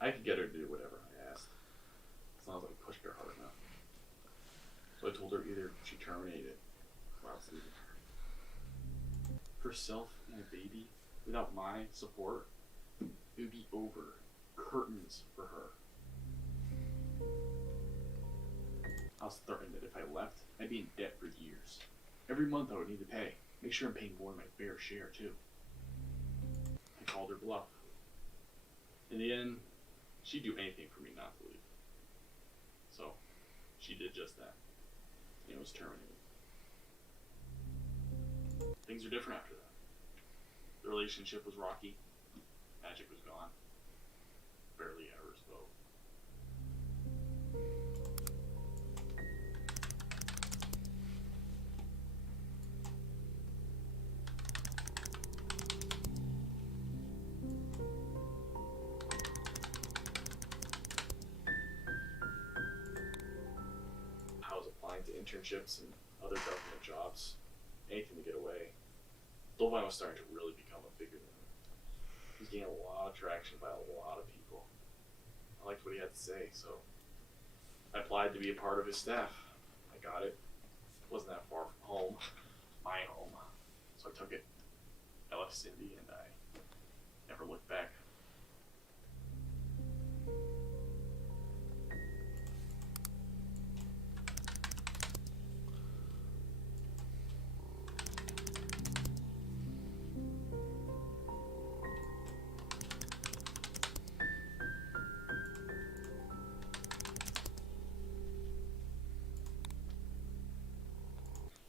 I could get her to do whatever I asked, as long as I pushed her hard enough. So I told her either she terminated or I was leaving her. Herself and a baby, without my support, it would be over. Curtains for her. I was threatened that if I left, I'd be in debt for years. Every month I would need to pay. Make sure I'm paying more than my fair share, too. I called her bluff. In the end, she'd do anything for me not to leave. So, she did just that. And it was terminated. Things are different after that. The relationship was rocky. Magic was gone. Barely ever spoke. I was applying to internships and other government jobs. Anything to get away. Dolvine was starting to really become a figure then. He was gaining a lot of traction by a lot of people. I liked what he had to say, so I I applied to be a part of his staff. I got it. Wasn't that far from home, my home, so I took it. I left Cindy and I never looked back.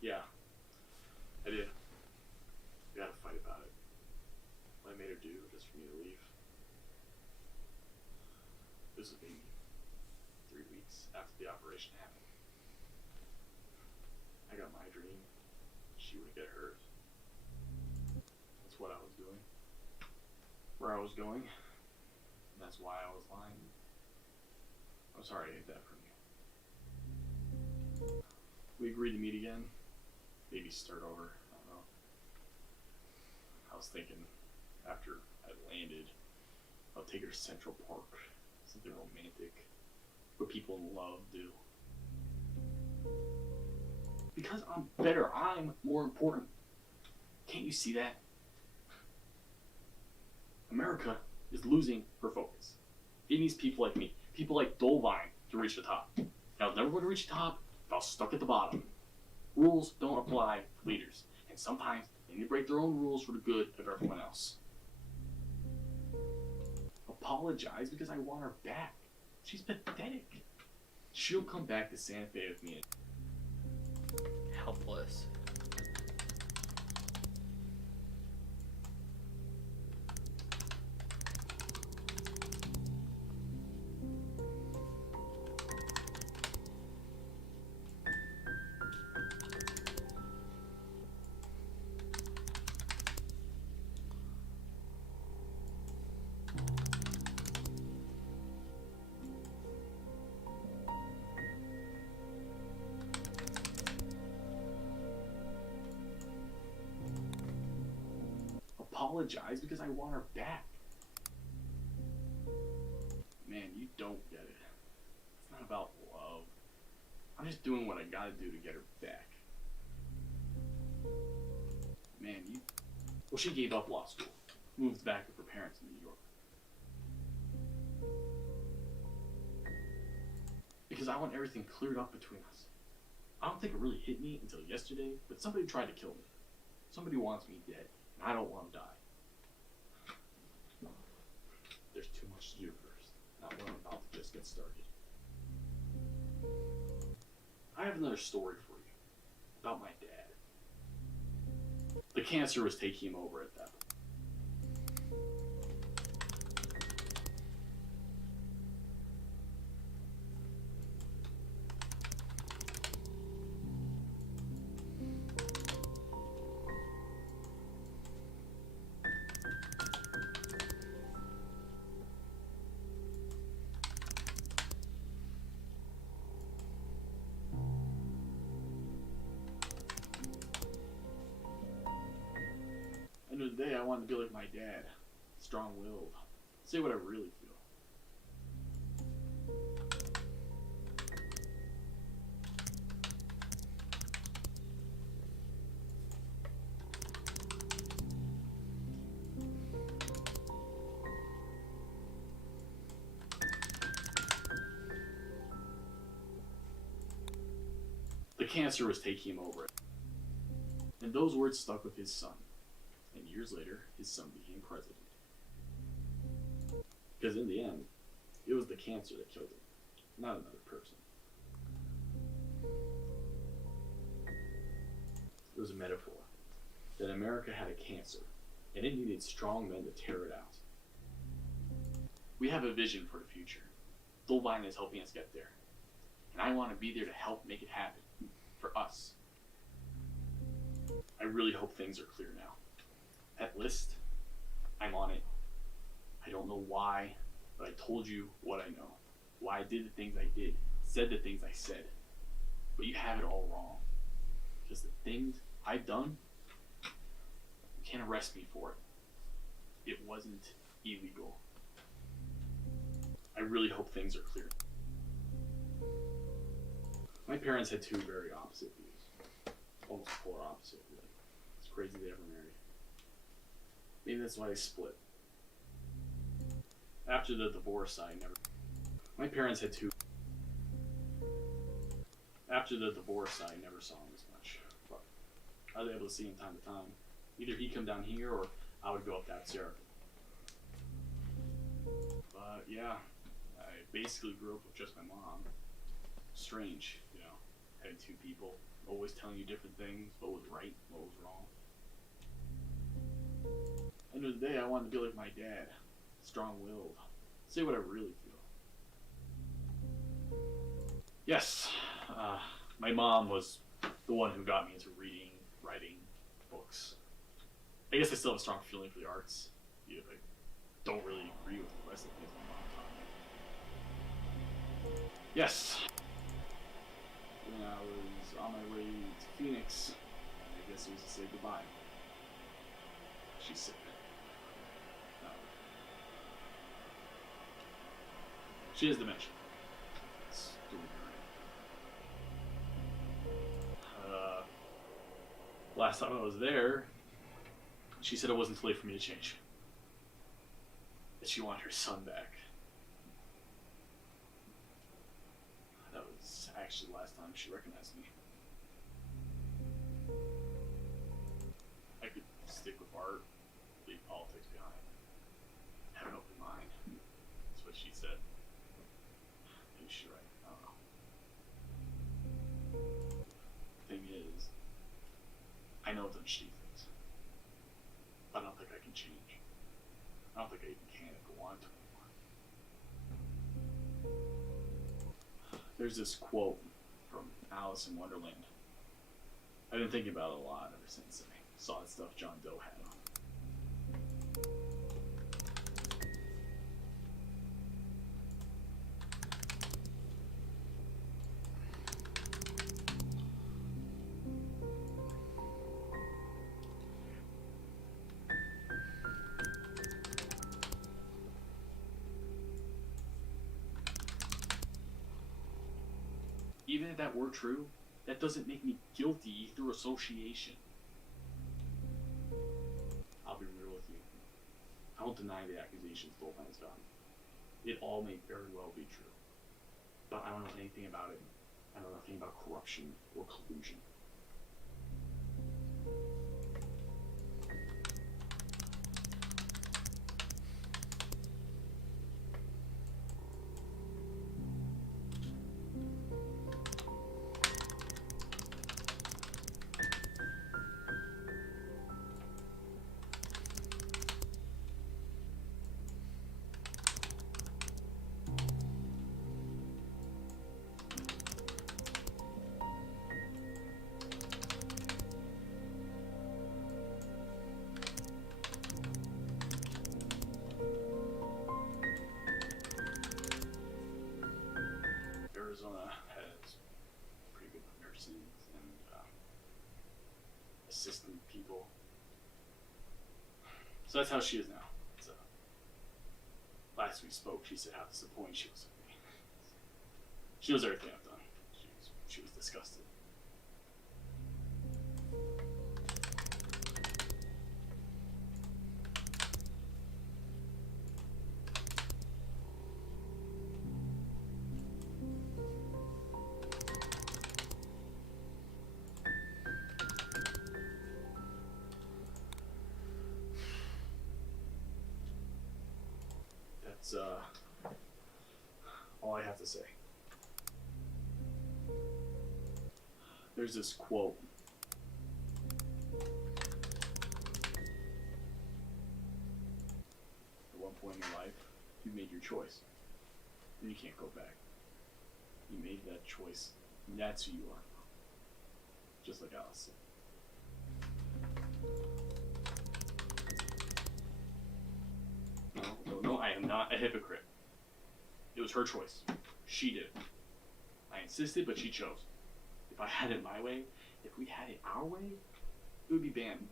Yeah, I did. We had a fight about it. What I made her do just for me to leave. This was maybe 3 weeks after the operation happened. I got my dream. She would get hers. That's what I was doing. Where I was going. And that's why I was lying. I'm sorry I hid that from you. We agreed to meet again. Maybe start over. I don't know. I was thinking after I landed, I'll take her to Central Park. Something romantic. What people in love do. Because I'm better. I'm more important. Can't you see that? America is losing her focus. It needs people like me. People like Dolvine to reach the top. And I was never going to reach the top if I was stuck at the bottom. Rules don't apply to leaders, and sometimes they need to break their own rules for the good of everyone else. Apologize because I want her back. She's pathetic. She'll come back to Santa Fe with me. Helpless. Apologize because I want her back. Man, you don't get it. It's not about love. I'm just doing what I gotta do to get her back. Man, you... Well, she gave up law school. Moved back with her parents in New York. Because I want everything cleared up between us. I don't think it really hit me until yesterday, but somebody tried to kill me. Somebody wants me dead, and I don't want to die. There's too much to do first, not what I'm about to just get started. I have another story for you, about my dad. The cancer was taking him over at that point. End of the day, I wanted to be like my dad, strong-willed, say what I really feel. The cancer was taking him over, and those words stuck with his son. And years later, his son became president. Because in the end, it was the cancer that killed him, not another person. It was a metaphor that America had a cancer, and it needed strong men to tear it out. We have a vision for the future. Dolvine is helping us get there. And I want to be there to help make it happen. For us. I really hope things are clear now. That list, I'm on it. I don't know why, but I told you what I know. Why I did the things I did, said the things I said. But you have it all wrong. Because the things I've done, you can't arrest me for it. It wasn't illegal. I really hope things are clear. My parents had two very opposite views. Almost polar opposite, really. It's crazy they ever married. Maybe that's why they split. After the divorce, I never... My parents had two... After the divorce, I never saw him as much. But I was able to see him time to time. Either he'd come down here, or I would go up that stair. But yeah, I basically grew up with just my mom. Strange, you know, having two people, always telling you different things, what was right, what was wrong. End of the day, I wanted to be like my dad, strong-willed, say what I really feel. Yes, my mom was the one who got me into reading, writing, books. I guess I still have a strong feeling for the arts, even if I don't really agree with the rest of the things my mom taught me. Yes. When I was on my way to Phoenix, I guess it was to say goodbye. She's sick. She has dementia. It's doing her in. Last time I was there, she said it wasn't too late for me to change. That she wanted her son back. That was actually the last time she recognized me. I could stick with art, leave politics behind, have an open mind. That's what she said. Maybe she's right. I don't know. The thing is, I know it's shitty things, but I don't think I can change. I don't think I even can if I want to anymore. There's this quote from Alice in Wonderland. I've been thinking about it a lot ever since I saw that stuff John Doe had on. Even if that were true, that doesn't make me guilty through association. I'll be real with you. I won't deny the accusations Dolphin has gotten. It all may very well be true. But I don't know anything about it. I know nothing about corruption or collusion. Arizona has pretty good nurses and assistant people. So that's how she is now. So, last we spoke, she said how disappointed she was with me. She knows everything I've done. She was disgusted. That's all I have to say. There's this quote. At one point in your life, you made your choice. And you can't go back. You made that choice. And that's who you are. Just like Alice said. No, I am not a hypocrite. It was her choice. She did it. I insisted, but she chose. If I had it my way, if we had it our way, it would be banned.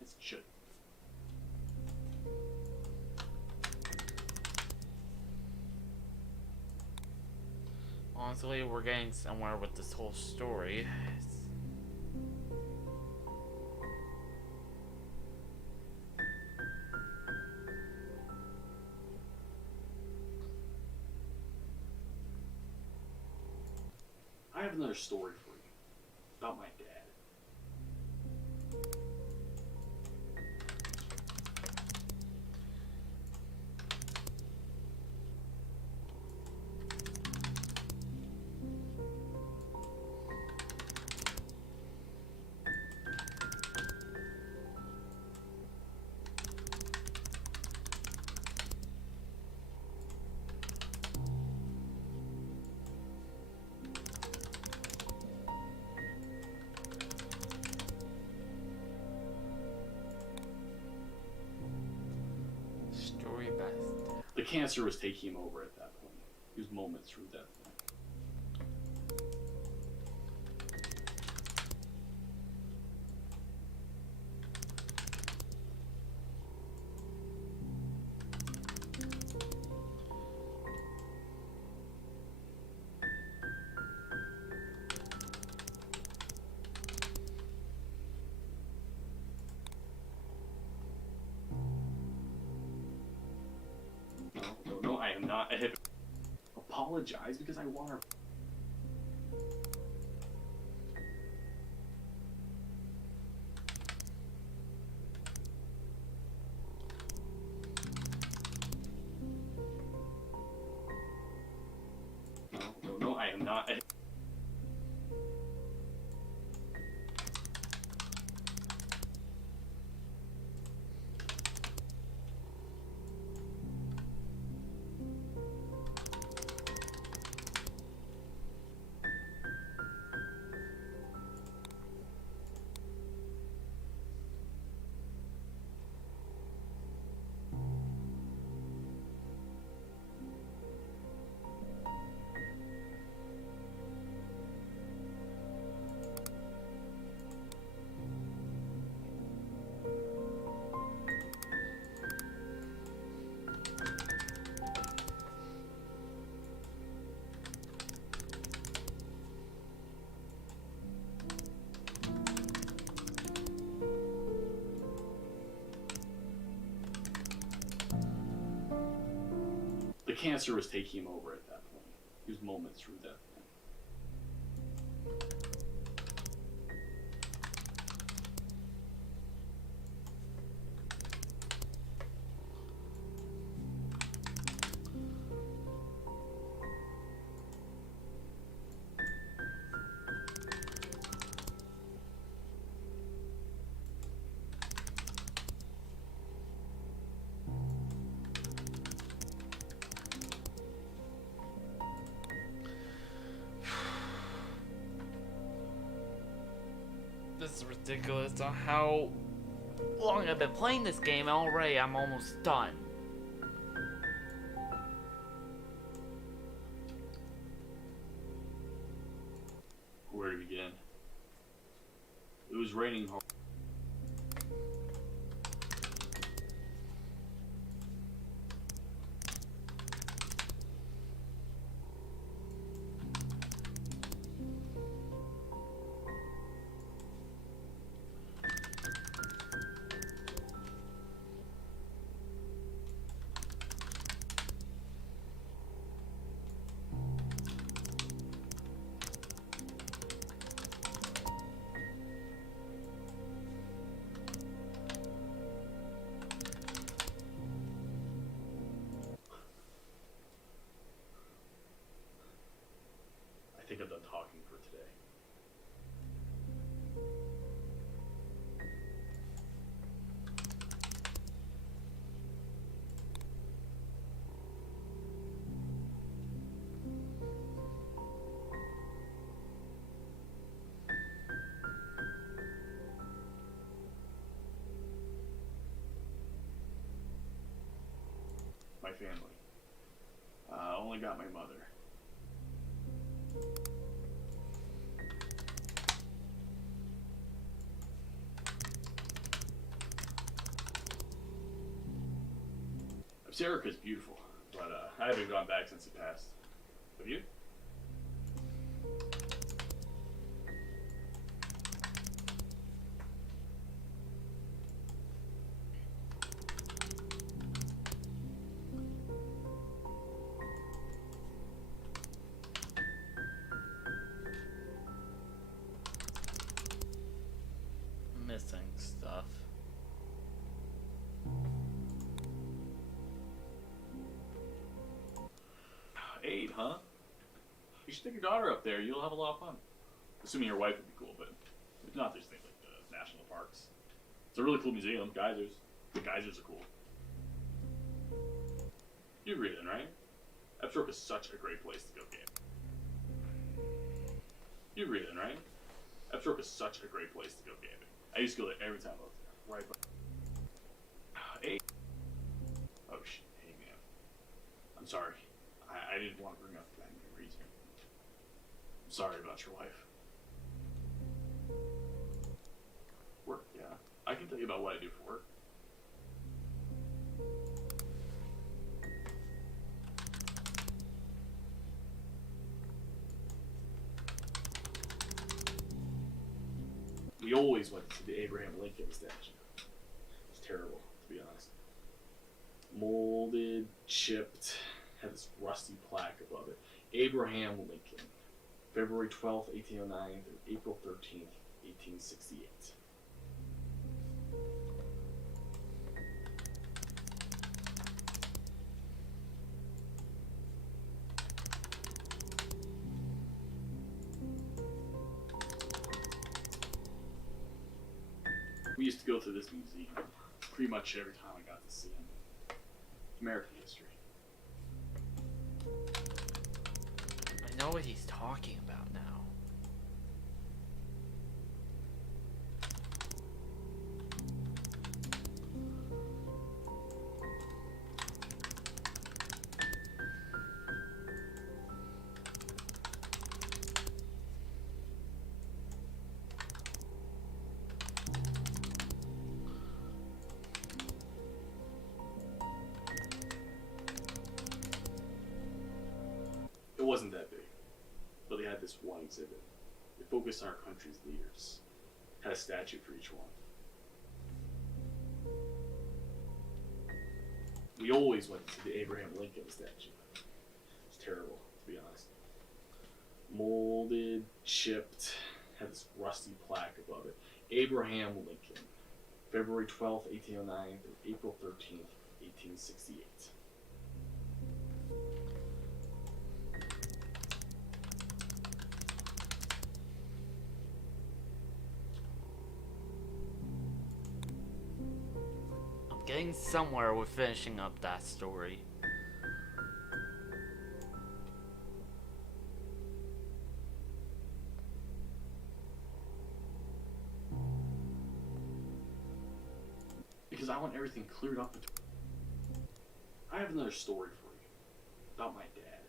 As it should. Honestly, we're getting somewhere with this whole story. I have another story for you about my dad. Story best. The cancer was taking him over at that point. He was moments from death. No, I am not a hypocrite. Apologize because I want her. No, I am not a. The cancer was taking him over at that point. He was moments from death. This is ridiculous on how long I've been playing this game. Already, I'm almost done. Where to begin? It was raining hard. I think I'm done talking for today. My family. Only got my mother. Sarah's beautiful, but I haven't gone back since it passed. Have you? huh? You should take your daughter up there. You'll have a lot of fun. Assuming your wife would be cool, but if not, there's things like the national parks. It's a really cool museum. Geysers. The geysers are cool. You agree then, right? Epsrope is such a great place to go camping. You agree then, right? Epsrope is such a great place to go camping. I used to go there every time I was there. Right, but... Hey. Oh, shit. Hey, man. I'm sorry. I didn't want to bring up that reason. I'm sorry about your wife. Work, yeah. I can tell you about what I do for work. We always went to the Abraham Lincoln statue. It's terrible, to be honest. Molded, chipped, had this rusty plaque above it. Abraham Lincoln, February 12th, 1809 through April 13th, 1868. We used to go to this museum pretty much every time I got to see him. American history. I know what he's talking about now. It wasn't that big, but they had this one exhibit. It focused on our country's leaders. Had a statue for each one. We always went to the Abraham Lincoln statue. It's terrible, to be honest. Molded, chipped, had this rusty plaque above it. Abraham Lincoln, February 12th, 1809 through April 13th, 1868. I'm getting somewhere with finishing up that story. Because I want everything cleared up. I have another story for you about my dad.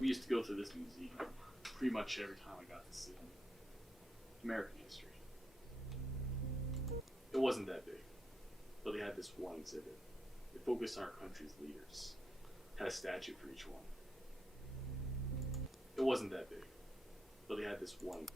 We used to go to this museum pretty much every time I got to see him. American history. It wasn't that big, but they had this one exhibit. It focused on our country's leaders. Had a statue for each one. It wasn't that big, but they had this one.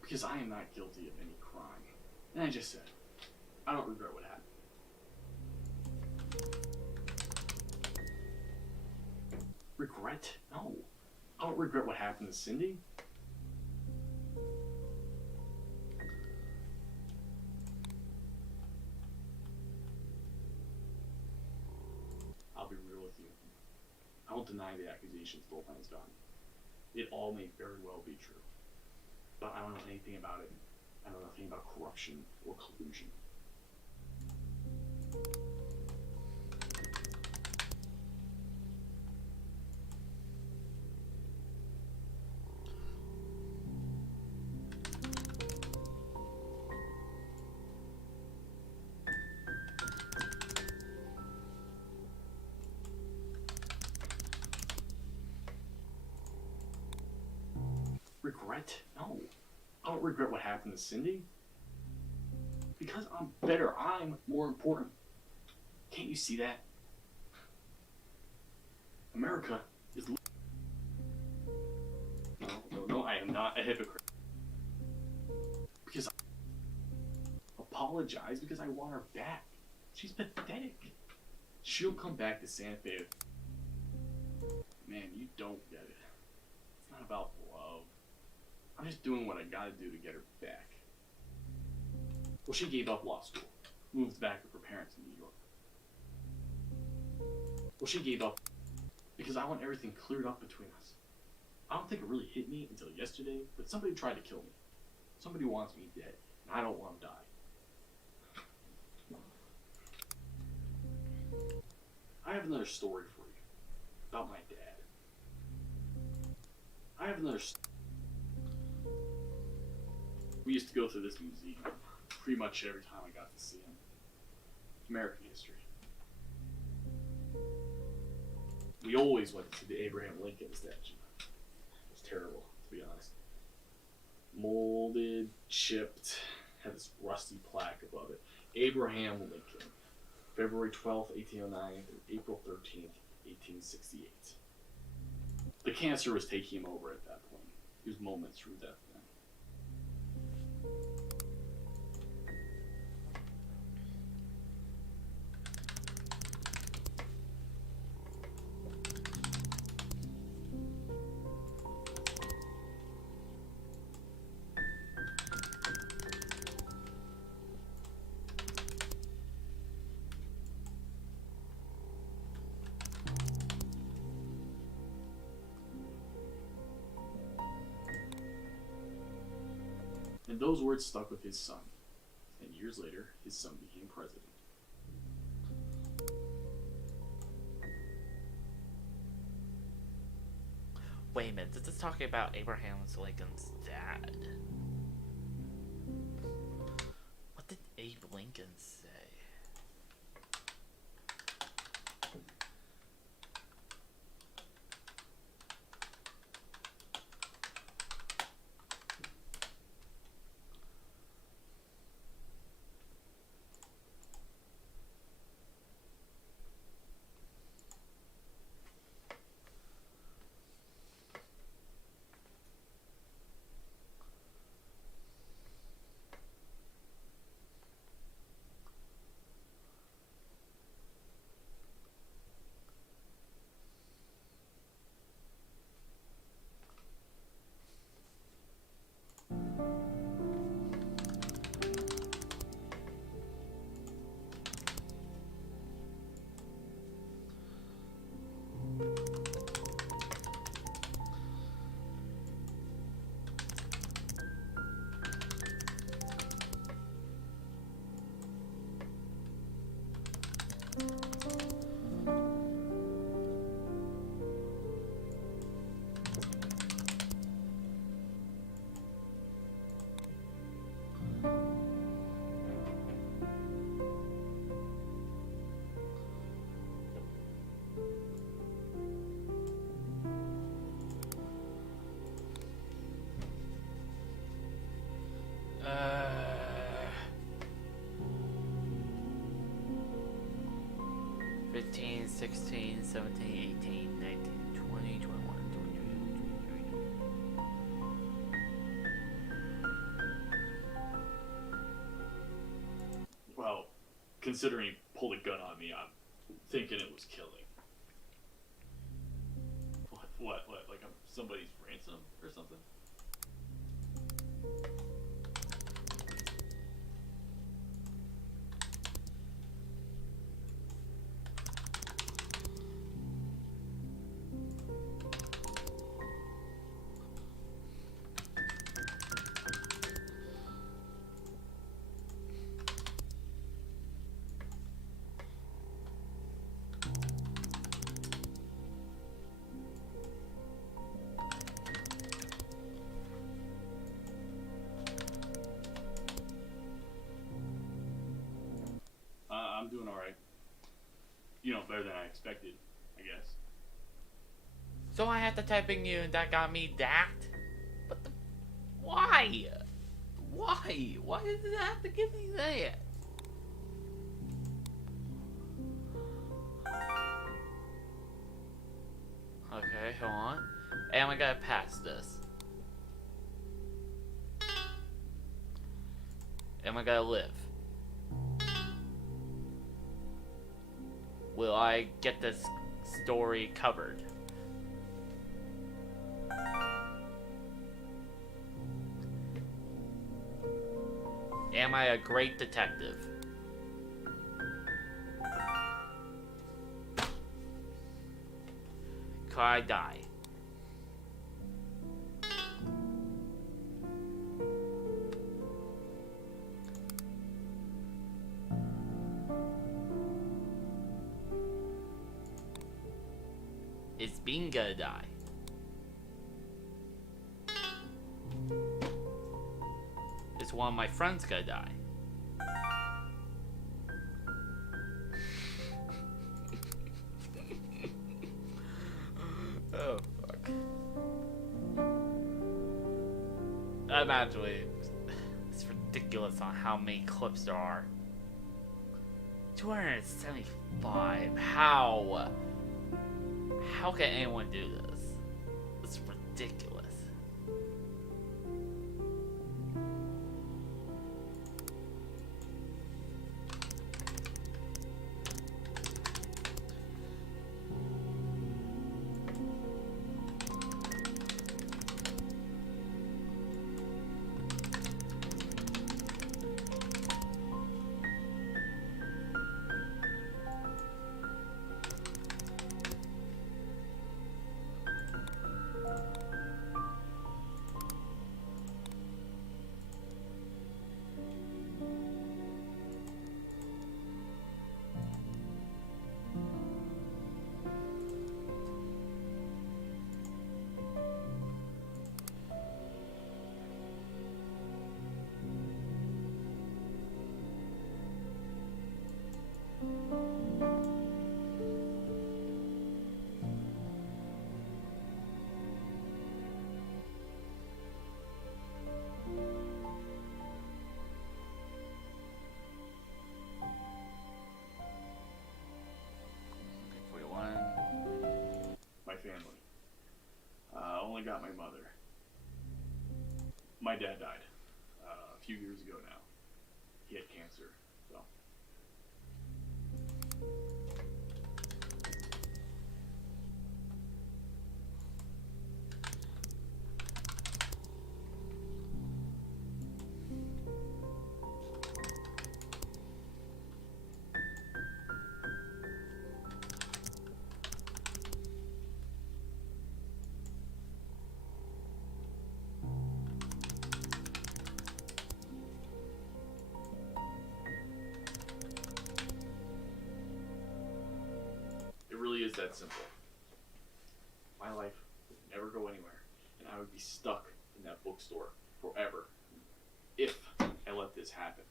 Because I am not guilty of any crime. And I just said, I don't regret what happened. Regret? No. I don't regret what happened to Cindy. I'll be real with you. I won't deny the accusations Bullpen's gotten. It all may very well be true. But I don't know anything about it. I know nothing about corruption or collusion. Regret? No. I don't regret what happened to Cindy. Because I'm better. I'm more important. Can't you see that? America is... No, I am not a hypocrite. Because I apologize because I want her back. She's pathetic. She'll come back to Santa Fe. Man, you don't get it. It's not about love. I'm just doing what I gotta do to get her back. Well, she gave up law school. Moved back with her parents in New York. Well, she gave up because I want everything cleared up between us. I don't think it really hit me until yesterday, but somebody tried to kill me. Somebody wants me dead, and I don't want to die. I have another story for you about my dad. I have another We used to go to this museum pretty much every time I got to see him. American history. We always went to the Abraham Lincoln statue. It was terrible, to be honest. Molded, chipped, had this rusty plaque above it. Abraham Lincoln, February 12th, 1809 through April 13th, 1868. The cancer was taking him over at that point. He was moments from death then. And those words stuck with his son. And years later, his son became president. Wait a minute, this is talking about Abraham Lincoln's dad. What did Abe Lincoln say? Fifteen, 16, 17, 18, 19, 20, 21, 22, 23. Well, considering he pulled a gun on me, I'm thinking it was killing. What? Like I'm somebody's ransom or something? I'm doing alright. You know, better than I expected, I guess. So I had to type in you and that got me that? What the... Why? Why? Why does it have to give me that? Okay, hold on. And I gotta pass this. Am I gonna live? Will I get this story covered? Am I a great detective? Could I die? Is Bean gonna die? Is one of my friends gonna die? Oh, fuck. I'm actually... It's ridiculous on how many clips there are. 275. How? How can anyone do this? It's ridiculous. My family. Only got my mother. My dad died a few years ago now. He had cancer, so. It really is that simple. My life would never go anywhere, and I would be stuck in that bookstore forever if I let this happen.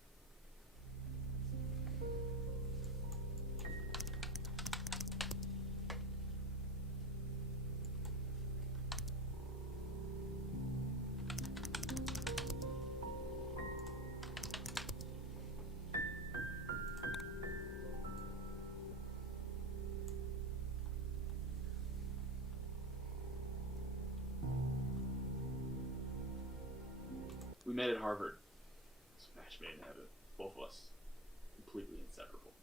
We met at Harvard. It's a match made in heaven. Both of us. Completely inseparable.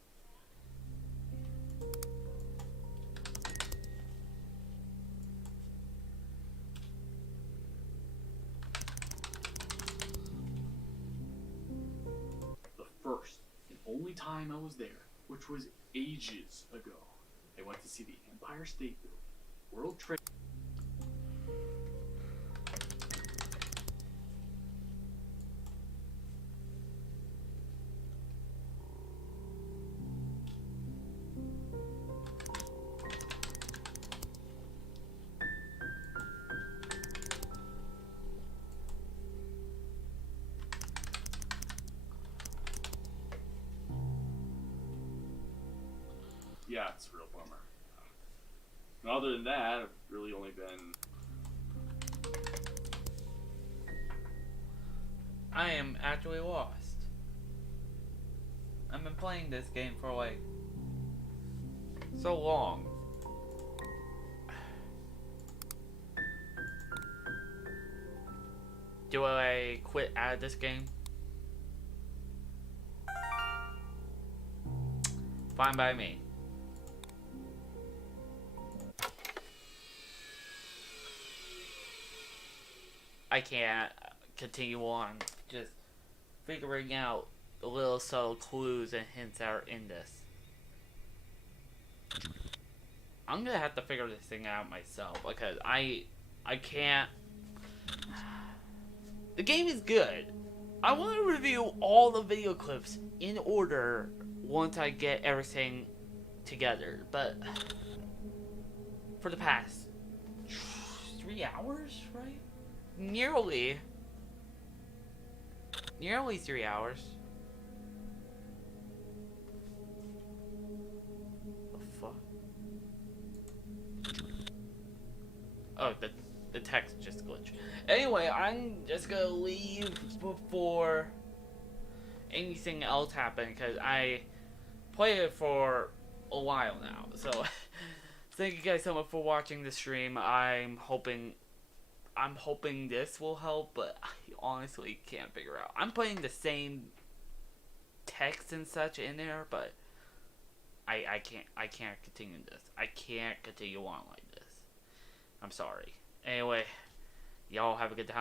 The first and only time I was there, which was ages ago, I went to see the Empire State Building, World Trade. Yeah, it's a real bummer. And other than that, I've really only been I am actually lost. I've been playing this game for like so long. Do I quit out of this game? Fine by me. I can't continue on just figuring out the little subtle clues and hints that are in this. I'm gonna have to figure this thing out myself because I can't. The game is good. I want to review all the video clips in order once I get everything together, but for the past 3 hours, right? Nearly 3 hours. The fuck? Oh, the text just glitched. Anyway, I'm just gonna leave before anything else happens because I played it for a while now. So thank you guys so much for watching the stream. I'm hoping this will help, but I honestly can't figure out. I'm putting the same text and such in there, but I can't continue this. I can't continue on like this. I'm sorry. Anyway, y'all have a good time.